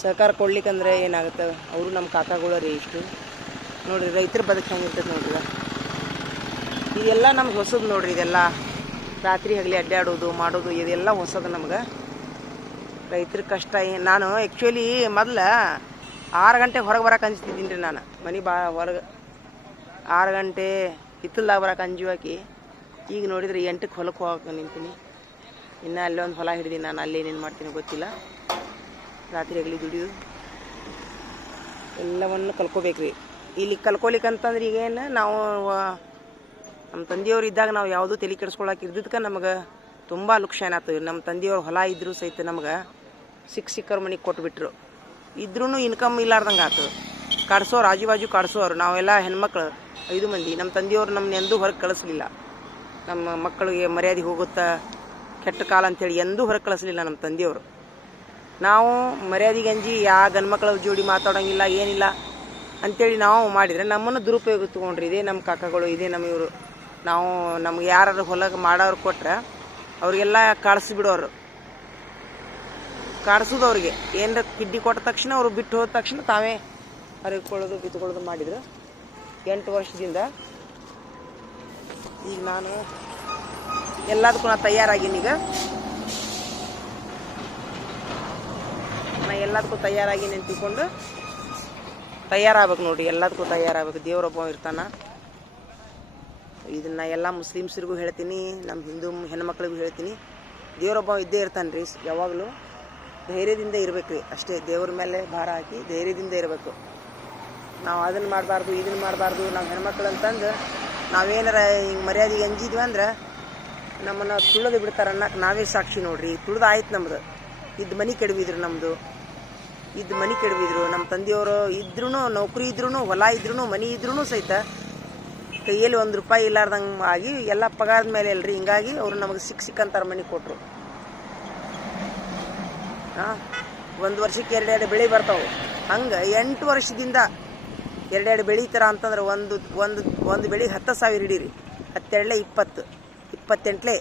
ಸಹಕಾರ ಕೊಡ್ಲಿಕ್ಕಂದ್ರೆ ಏನಾಗುತ್ತೆ, ಅವರು ನಮ್ಮ ಕಾಕಾಗಳು ರೀ. ಇಷ್ಟು ನೋಡಿರಿ, ರೈತರ ಬದುಕು ಹೆಂಗಿರ್ತದೆ ನೋಡ್ರಿ. ಇದೆಲ್ಲ ನಮ್ಗೆ ಹೊಸದು ನೋಡ್ರಿ. ಇದೆಲ್ಲ ರಾತ್ರಿ ಹಗಲಿ ಅಡ್ಡಾಡೋದು ಮಾಡೋದು ಇದೆಲ್ಲ ಹೊಸದು ನಮ್ಗೆ. ರೈತರ ಕಷ್ಟ ನಾನು ಆ್ಯಕ್ಚುಲಿ ಮೊದಲು 6 ಗಂಟೆಗೆ ಹೊರಗೆ ಬರೋಕೆ ಅಂಜ್ತಿದ್ದೀನಿ ರೀ. ನಾನು ಮನೆ ಹೊರಗೆ 6 ಗಂಟೆ ಹಿತ್ತಲ್ದಾಗ ಬರೋಕೆ ಅಂಜುವಾಕಿ. ಈಗ ನೋಡಿದ್ರೆ 8ಕ್ಕೆ ಹೊಲಕ್ಕೆ ಹೋಗಕ್ಕೆ ನಿಂತೀನಿ. ಇನ್ನು ಅಲ್ಲೇ ಒಂದು ಹೊಲ ಹಿಡಿದೀನಿ ನಾನು. ಅಲ್ಲಿ ಏನೇನು ಮಾಡ್ತೀನಿ ಗೊತ್ತಿಲ್ಲ. ರಾತ್ರಿ ಆಗಲಿ ದುಡಿಯೋದು ಎಲ್ಲವನ್ನು ಕಲ್ಕೋಬೇಕು ರೀ. ಇಲ್ಲಿ ಕಲ್ಕೊಲಿಕ್ಕಂತಂದ್ರೆ ಈಗೇನು ನಾವು ನಮ್ಮ ತಂದೆಯವ್ರು ಇದ್ದಾಗ ನಾವು ಯಾವುದೂ ತಲೆ ಕೆಡಿಸ್ಕೊಳಕ್ಕೆ ಇರ್ದಿದ್ದಕ್ಕೆ ನಮಗೆ ತುಂಬ ಲುಕ್ಷಾನ ಆಯ್ತು. ನಮ್ಮ ತಂದೆಯವ್ರು ಹೊಲ ಇದ್ದರೂ ಸಹಿತ ನಮ್ಗೆ ಸಿಕ್ಕರ ಮನೆಗೆ ಕೊಟ್ಬಿಟ್ರು. ಇದ್ರೂ ಇನ್ಕಮ್ ಇಲ್ಲಾರ್ದಂಗೆ ಆಯ್ತು. ಕಾಡ್ಸೋರು, ಆಜು ಬಾಜು ಕಾಡ್ಸೋರು. ನಾವೆಲ್ಲ ಹೆಣ್ಮಕ್ಳು 5 ಮಂದಿ. ನಮ್ಮ ತಂದೆಯವ್ರು ನಮ್ಮನ್ನ ಎಂದೂ ಹೊರಗೆ ಕಳಿಸ್ಲಿಲ್ಲ. ನಮ್ಮ ಮಕ್ಕಳಿಗೆ ಮರ್ಯಾದೆ ಹೋಗುತ್ತಾ ಕೆಟ್ಟ ಕಾಲ ಅಂಥೇಳಿ ಎಂದೂ ಹೊರಗೆ ಕಳಿಸ್ಲಿಲ್ಲ ನಮ್ಮ ತಂದೆಯವರು. ನಾವು ಮರ್ಯಾದೆಗೆ ಅಂಜಿ ಗಂಡು ಮಕ್ಕಳ ಜೋಡಿ ಮಾತಾಡೋಂಗಿಲ್ಲ, ಏನಿಲ್ಲ ಅಂಥೇಳಿ ನಾವು ಮಾಡಿದರೆ ನಮ್ಮನ್ನು ದುರುಪಯೋಗ ತೊಗೊಂಡ್ರಿ. ಇದೇ ನಮ್ಮ ಕಾಕಾಗಳು, ಇದೇ ನಮ್ಮ ಇವರು. ನಾವು ನಮ್ಗೆ ಯಾರು ಹೊಲಗೆ ಮಾಡೋರು ಕೊಟ್ರೆ ಅವ್ರಿಗೆಲ್ಲ ಕಾಡಿಸ್ಬಿಡೋರು. ಕಾಡಿಸೋದು ಅವ್ರಿಗೆ ಏನರ ಕಿಡ್ಡಿ ಕೊಟ್ಟ ತಕ್ಷಣ ಅವರು ಬಿಟ್ಟು ಹೋದ ತಕ್ಷಣ ತಾವೇ ಹರಿಕೊಳ್ಳೋದು ಬಿತ್ಕೊಳ್ಳೋದು ಮಾಡಿದ್ರು 8 ವರ್ಷದಿಂದ. ಈಗ ನಾನು ಎಲ್ಲದಕ್ಕೂ ನಾನು ತಯಾರಾಗೀನಿ. ಈಗ ನಾ ಎಲ್ಲದಕ್ಕೂ ತಯಾರಾಗೀನಿ ಅಂತ ತಿಳ್ಕೊಂಡು ತಯಾರಾಗಬೇಕು ನೋಡಿರಿ. ಎಲ್ಲದಕ್ಕೂ ತಯಾರಾಗಬೇಕು. ದೇವರೊಬ್ಬ ಇರ್ತಾನೆ. ಇದನ್ನು ಎಲ್ಲ ಮುಸ್ಲಿಮ್ಸರಿಗೂ ಹೇಳ್ತೀನಿ, ನಮ್ಮ ಹಿಂದೂ ಹೆಣ್ಮಕ್ಳಿಗೂ ಹೇಳ್ತೀನಿ. ದೇವರೊಬ್ಬ ಇದ್ದೇ ಇರ್ತಾನೆ ರೀ. ಯಾವಾಗಲೂ ಧೈರ್ಯದಿಂದ ಇರಬೇಕು ರೀ. ಅಷ್ಟೇ, ದೇವ್ರ ಮೇಲೆ ಭಾರ ಹಾಕಿ ಧೈರ್ಯದಿಂದ ಇರಬೇಕು. ನಾವು ಅದನ್ನು ಮಾಡಬಾರ್ದು, ಇದನ್ನು ಮಾಡಬಾರ್ದು. ನಾವು ಹೆಣ್ಮಕ್ಳು ಅಂತಂದು ನಾವೇನಾರ ಹಿಂಗೆ ಮರ್ಯಾದೆಗೆ ಅಂಜಿದ್ವಿ ಅಂದ್ರೆ ನಮ್ಮನ್ನು ತುಳಿದು ಬಿಡ್ತಾರೆ ಅನ್ನಕ್ಕೆ ನಾವೇ ಸಾಕ್ಷಿ ನೋಡ್ರಿ. ತುಳಿದು ಆಯ್ತು ನಮ್ದು. ಇದ್ದು ಮನೆ ಕೆಡವಿದ್ರು, ನಮ್ಮದು ಇದ್ದು ಮನೆ ಕೆಡವಿದ್ರು. ನಮ್ಮ ತಂದೆಯವರು ಇದ್ರೂ, ನೌಕರಿ ಇದ್ರೂ, ಹೊಲ ಇದ್ರೂ, ಮನೆ ಇದ್ರೂ ಸಹಿತ ಕೈಯಲ್ಲಿ 1 ರೂಪಾಯಿ ಇಲ್ಲಾರ್ದಂಗೆ ಆಗಿ ಎಲ್ಲ ಪಗಾರದ ಮೇಲೆ ಅಲ್ರಿ. ಹಿಂಗಾಗಿ ಅವರು ನಮಗೆ ಸಿಕ್ಕಂತಾರೆ ಮನೆ ಕೊಟ್ಟರು. 1 ವರ್ಷಕ್ಕೆ 2 ಬೆಳೆ ಬರ್ತಾವೆ. ಹಂಗೆ 8 ವರ್ಷದಿಂದ ಎರಡೆರಡು ಬೆಳೆ ಥರ ಅಂತಂದ್ರೆ ಒಂದು ಬೆಳೆಗೆ 10,000 ಹಿಡೀರಿ. 10 20 28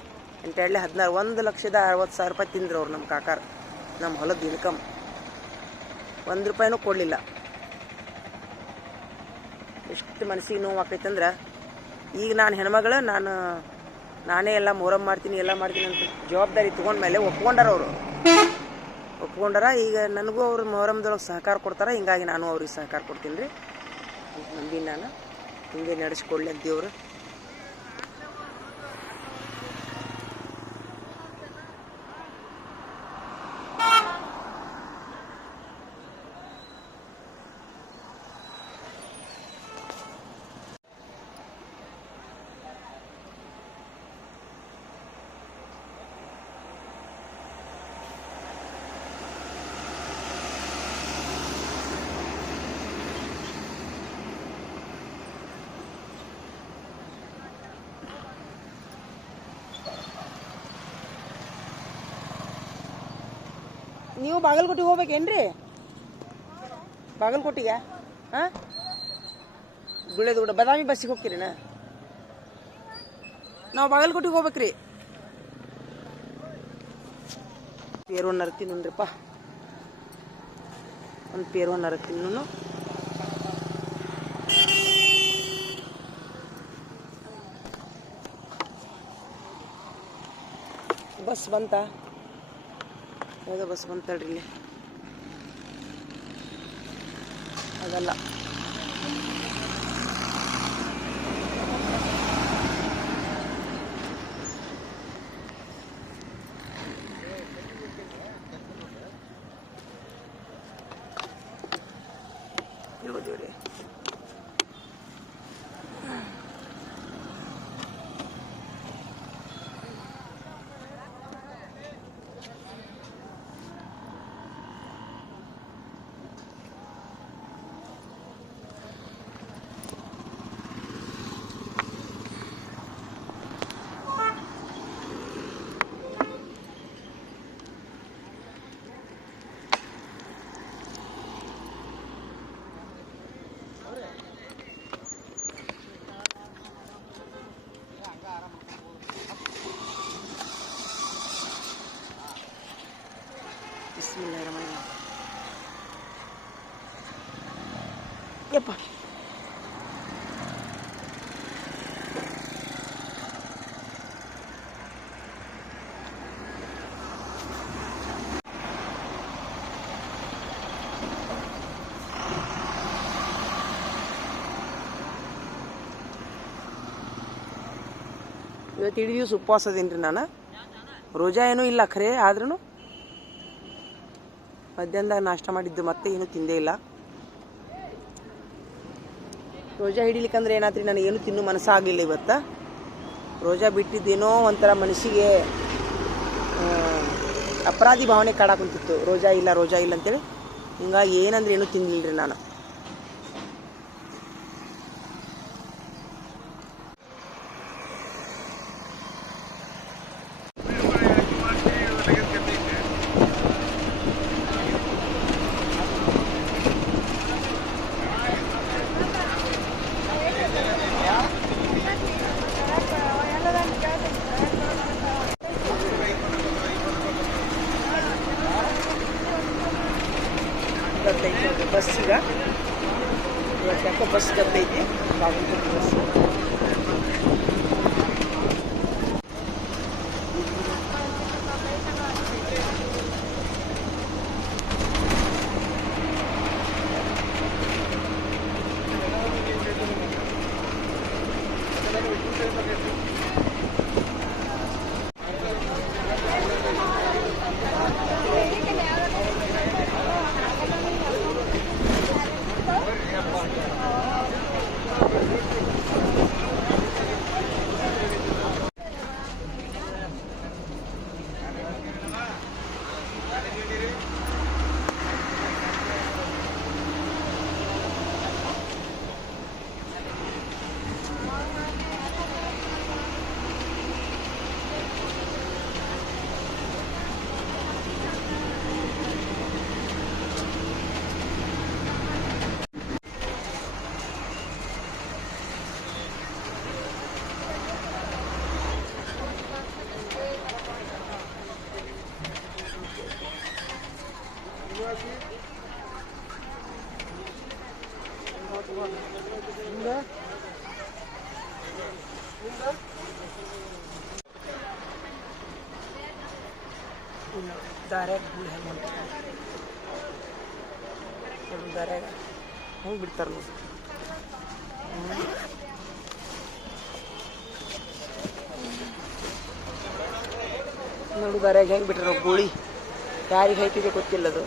8 16 1,60,000 ರೂಪಾಯಿ ತಿಂದ್ರು ಅವ್ರು ನಮ್ಮ ಕಾಕಾರ. ನಮ್ಮ ಹೊಲದ ಇನ್ಕಮ್ ₹1 ಕೊಡಲಿಲ್ಲ. ಎಷ್ಟು ಮನಸ್ಸಿಗೆ ನೋವು ಆಕೈತಂದ್ರೆ ಈಗ ನಾನು ಹೆಣ್ಮಗಳು, ನಾನೇ ಎಲ್ಲ ಮೊಹರಂ ಮಾಡ್ತೀನಿ ಎಲ್ಲ ಮಾಡ್ತೀನಿ ಅಂತ ಜವಾಬ್ದಾರಿ ತೊಗೊಂಡ್ಮೇಲೆ ಒಪ್ಕೊಂಡಾರ. ಈಗ ನನಗೂ ಅವ್ರು ಮೊಹರಂದೊಳಗೆ ಸಹಕಾರ ಕೊಡ್ತಾರೆ. ಹಿಂಗಾಗಿ ನಾನು ಅವ್ರಿಗೆ ಸಹಕಾರ ಕೊಡ್ತೀನಿ ರೀ. ನಂಬಿ ನಾನು ಹಿಂಗೆ ನಡೆಸ್ಕೊಡ್ಲಿ ಅಂತ ದೇವ್ರು. ನೀವು ಬಾಗಲಕೋಟೆಗೆ ಹೋಗ್ಬೇಕೇನ್ರಿ? ಬಾಗಲಕೋಟೆಗೆ ಹಾಂ ಗುಳೇದಗುಡ ಬದಾಮಿ ಬಸ್ಸಿಗೆ ಹೋಗ್ತೀರಿನ? ನಾವು ಬಾಗಲಕೋಟೆಗೆ ಹೋಗ್ಬೇಕ್ರಿ. ಪೇರು ನರ್ತೀನಿ ನೋಡ್ರಿಪ್ಪ, ಒಂದು ಪೇರು ನರ್ತೀನಿ ನಾನು. ಬಸ್ ಬಂತ? ಯಾವುದೋ ಬಸ್ ಬಂತಳ್ರಿ ಇಲ್ಲಿ. ಅದಲ್ಲ, ಇವ್ರಿ ಬಿಸ್ಮಿಲ್ಲಾಹಿರ್ರಹ್ಮಾನಿರ್ರಹೀಮ್. ಯಪ್ಪ ಇವತ್ತು ಇಡೀ ದಿವಸ ಉಪವಾಸ ಅದೇನ್ರಿ ನಾನು. ರೋಜಾ ಏನೂ ಇಲ್ಲ ಖರೆ, ಆದ್ರೂ ಮಧ್ಯಾಹ್ನದಾಗ ನಾಷ್ಟ ಮಾಡಿದ್ದು ಮತ್ತೆ ಏನೂ ತಿಂದೇ ಇಲ್ಲ. ರೋಜಾ ಹಿಡಿಲಿಕ್ಕಂದ್ರೆ ಏನಾತ್ರಿ, ನನಗೇನು ತಿನ್ನೋ ಮನಸ್ಸಾಗಲಿಲ್ಲ ಇವತ್ತು. ರೋಜಾ ಬಿಟ್ಟಿದ್ದೇನೋ ಒಂಥರ ಮನಸ್ಸಿಗೆ ಅಪರಾಧಿ ಭಾವನೆ ಕಾಡಾಕುಂತಿತ್ತು. ರೋಜಾ ಇಲ್ಲ ಅಂತೇಳಿ. ಹಿಂಗಾಗಿ ಏನಂದ್ರೆ ಏನೂ ತಿನ್ನಲಿಲ್ಲ ರೀ ನಾನು. ಬಸ್ ಈಗ ಇವತ್ತು ಯಾಕೋ ಬಸ್ ಗದ್ದೈತಿ, ಬಾಗಲಕೋಟೆ ಬಸ್. ದಾರ್ಯಾಗ ದಾರ್ಯಾಗ ಹೆಂಗೆ ಬಿಡ್ತಾರ ನೋಡು ದಾರ್ಯಾಗ ಹೆಂಗೆ ಬಿಟ್ರ ಗೋಳಿ ಯಾರಿಗೆ ಐತಿದೆ ಗೊತ್ತಿಲ್ಲ ಅದು.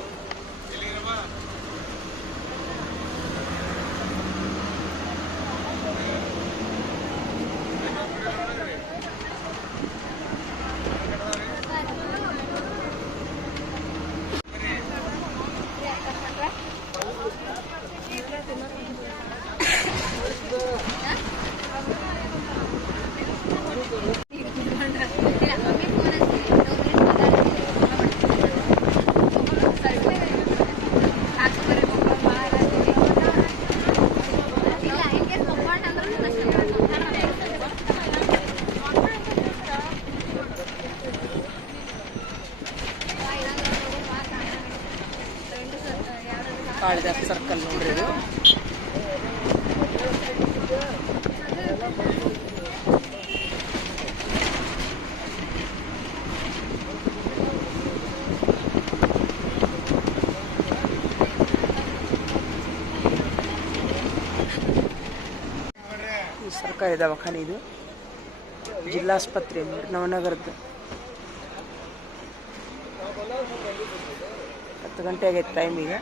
ಕಾಳಿದಾಸ ಸರ್ಕಲ್ ನೋಡ್ರಿ ಇದು. ಈ ಸರ್ಕಾರಿ ದವಾಖಾನೆ ಇದು, ಜಿಲ್ಲಾಸ್ಪತ್ರೆ ನವನಗರದ್ದು. 10 ಗಂಟೆ ಆಗೈತೆ ಟೈಮ್ ಈಗ.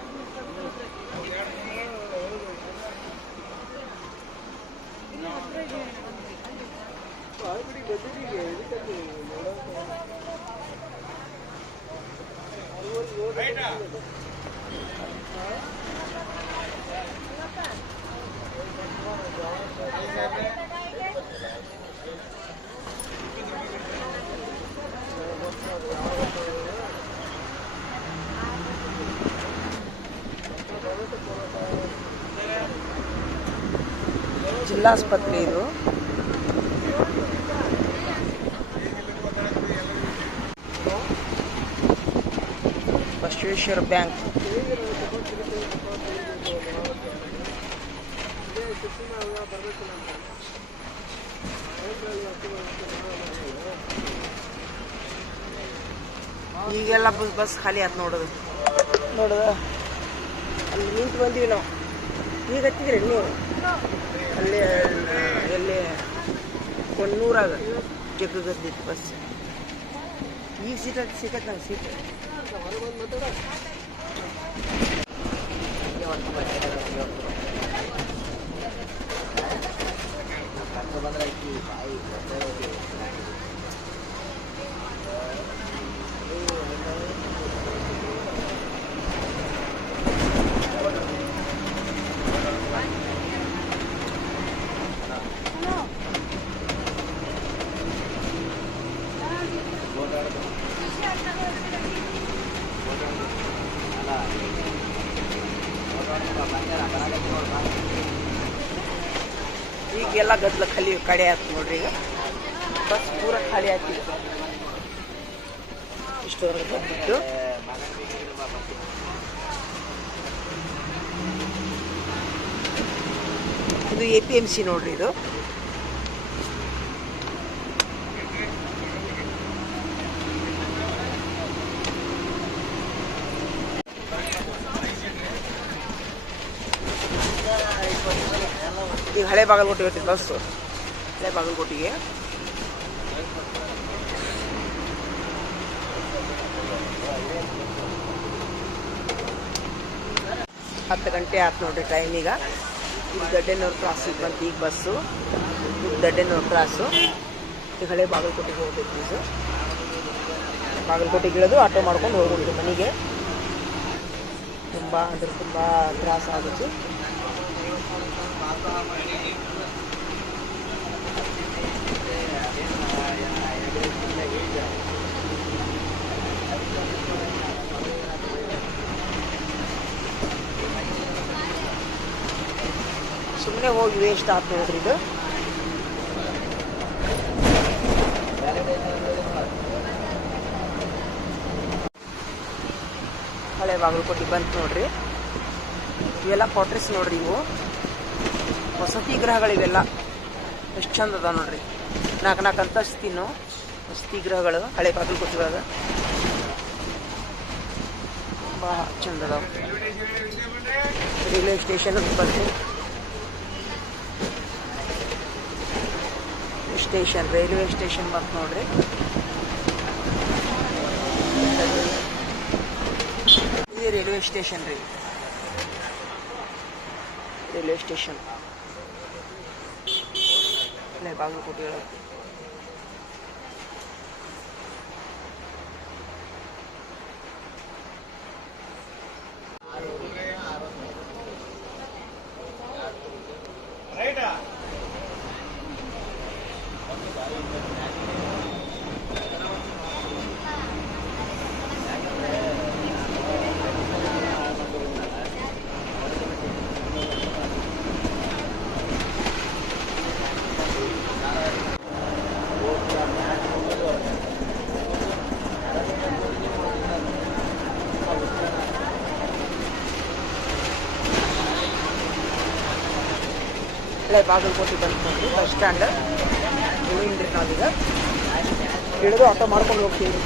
ಜಿಲ್ಲಾಸ್ಪತ್ರೆ ಇದು. ಬಸವೇಶ್ವರ ಬ್ಯಾಂಕ್. ಈಗೆಲ್ಲ ಬಸ್ ಖಾಲಿ ಆಯ್ತು ನೋಡೋದು ಅಲ್ಲಿ ನಿಂತು ಬಂದೀವಿ ನಾವು. ಈಗ ಹತ್ತಿದ್ರಿ ನೀವು ಅಲ್ಲಿ ಎಲ್ಲಿ ಕೊನ್ನೂರಾಗ ಜಗ್ಗದಿತ್ತು ಬಸ್. ಈಗ ಸಿಗತ್ತೆ ನಂಗೆ ಸೀಟ್. ಈಗೆಲ್ಲ ಗದ್ದಲ ಖಾಲಿ ಕಡೆ ಆಯ್ತು ನೋಡ್ರಿ. ಈಗ ಬಸ್ ಪೂರ ಖಾಲಿ ಆಗ್ತಿದೆ. ಇಷ್ಟವರೆಗೆ ಬಂದ್ಬಿಟ್ಟು ಇದು APMC ನೋಡ್ರಿ. ಇದು ಈಗ ಹಳೆ ಬಾಗಲಕೋಟೆ ಹೊಟ್ಟಿದ್ದು ಬಸ್ಸು. ಹಳೆ ಬಾಗಲಕೋಟೆಗೆ ಹತ್ತು ಗಂಟೆ ಆಯ್ತು ನೋಡ್ರಿ ಟೈಮ್. ಈಗ ಇದು ದಡ್ಡೇನವ್ರ ಕ್ರಾಸಿಗೆ ಬಂತು ಈಗ ಬಸ್ಸು. ಇದು ದಡ್ಡೇನವ್ರ ಕ್ರಾಸು. ಈಗ ಹಳೆ ಬಾಗಲಕೋಟೆಗೆ ಹೋಗ್ಬೇಕು. ಈಗ ಬಾಗಲಕೋಟೆಗೆ ಇಳಿದು ಆಟೋ ಮಾಡ್ಕೊಂಡು ಹೋಗ್ಬಿಡ್ತು ಮನೆಗೆ. ತುಂಬ ಅಂದ್ರೆ ತುಂಬ ತ್ರಾಸ ಆಗುತ್ತೆ. ಸುಮ್ಮನೆ ಹೋಗಿ ವೇಸ್ಟ್ ಆಯ್ತು ನೋಡ್ರಿ. ಇದು ಹಳೆ ಬಾಗಲಕೋಟೆ ಬಂತು ನೋಡ್ರಿ. ಇವೆಲ್ಲ ಕ್ವಾರ್ಟರ್ಸ್ ನೋಡ್ರಿ. ಇವು ವಸತಿ ಗೃಹಗಳಿವೆಲ್ಲ ಎಷ್ಟು ಚಂದ ಅದಾವ ನೋಡ್ರಿ. 4 ಅಂತಸ್ತಿನ ವಸತಿ ಗೃಹಗಳು ಹಳೆ ಬಾಗಲಕೋಟೆ ಒಳಗೆ ಭಾಳ ಚಂದ ಅದಾವ. ರೈಲ್ವೆ ಸ್ಟೇಷನ್ ಬಂತು. ರೈಲ್ವೆ ಸ್ಟೇಷನ್ ಬಂತು ನೋಡ್ರಿ. ಇದು ರೈಲ್ವೆ ಸ್ಟೇಷನ್ ರೀ. ರೈಲ್ವೆ ಸ್ಟೇಷನ್ ಹಳೆ ಬಾಗಲಕೋಟೆ ಒಳಗೆ. ಹಳೆ ಬಾಗಲಕೋಟೆ ಬಂತು ನೋಡ್ರಿ ಬಸ್ ಸ್ಟ್ಯಾಂಡ್. ಇಳಿದ್ರಿ ನಾವೀಗ ಇಳಿದು ಆಟೋ ಮಾಡ್ಕೊಂಡು ಹೋಗ್ತೀವಿ.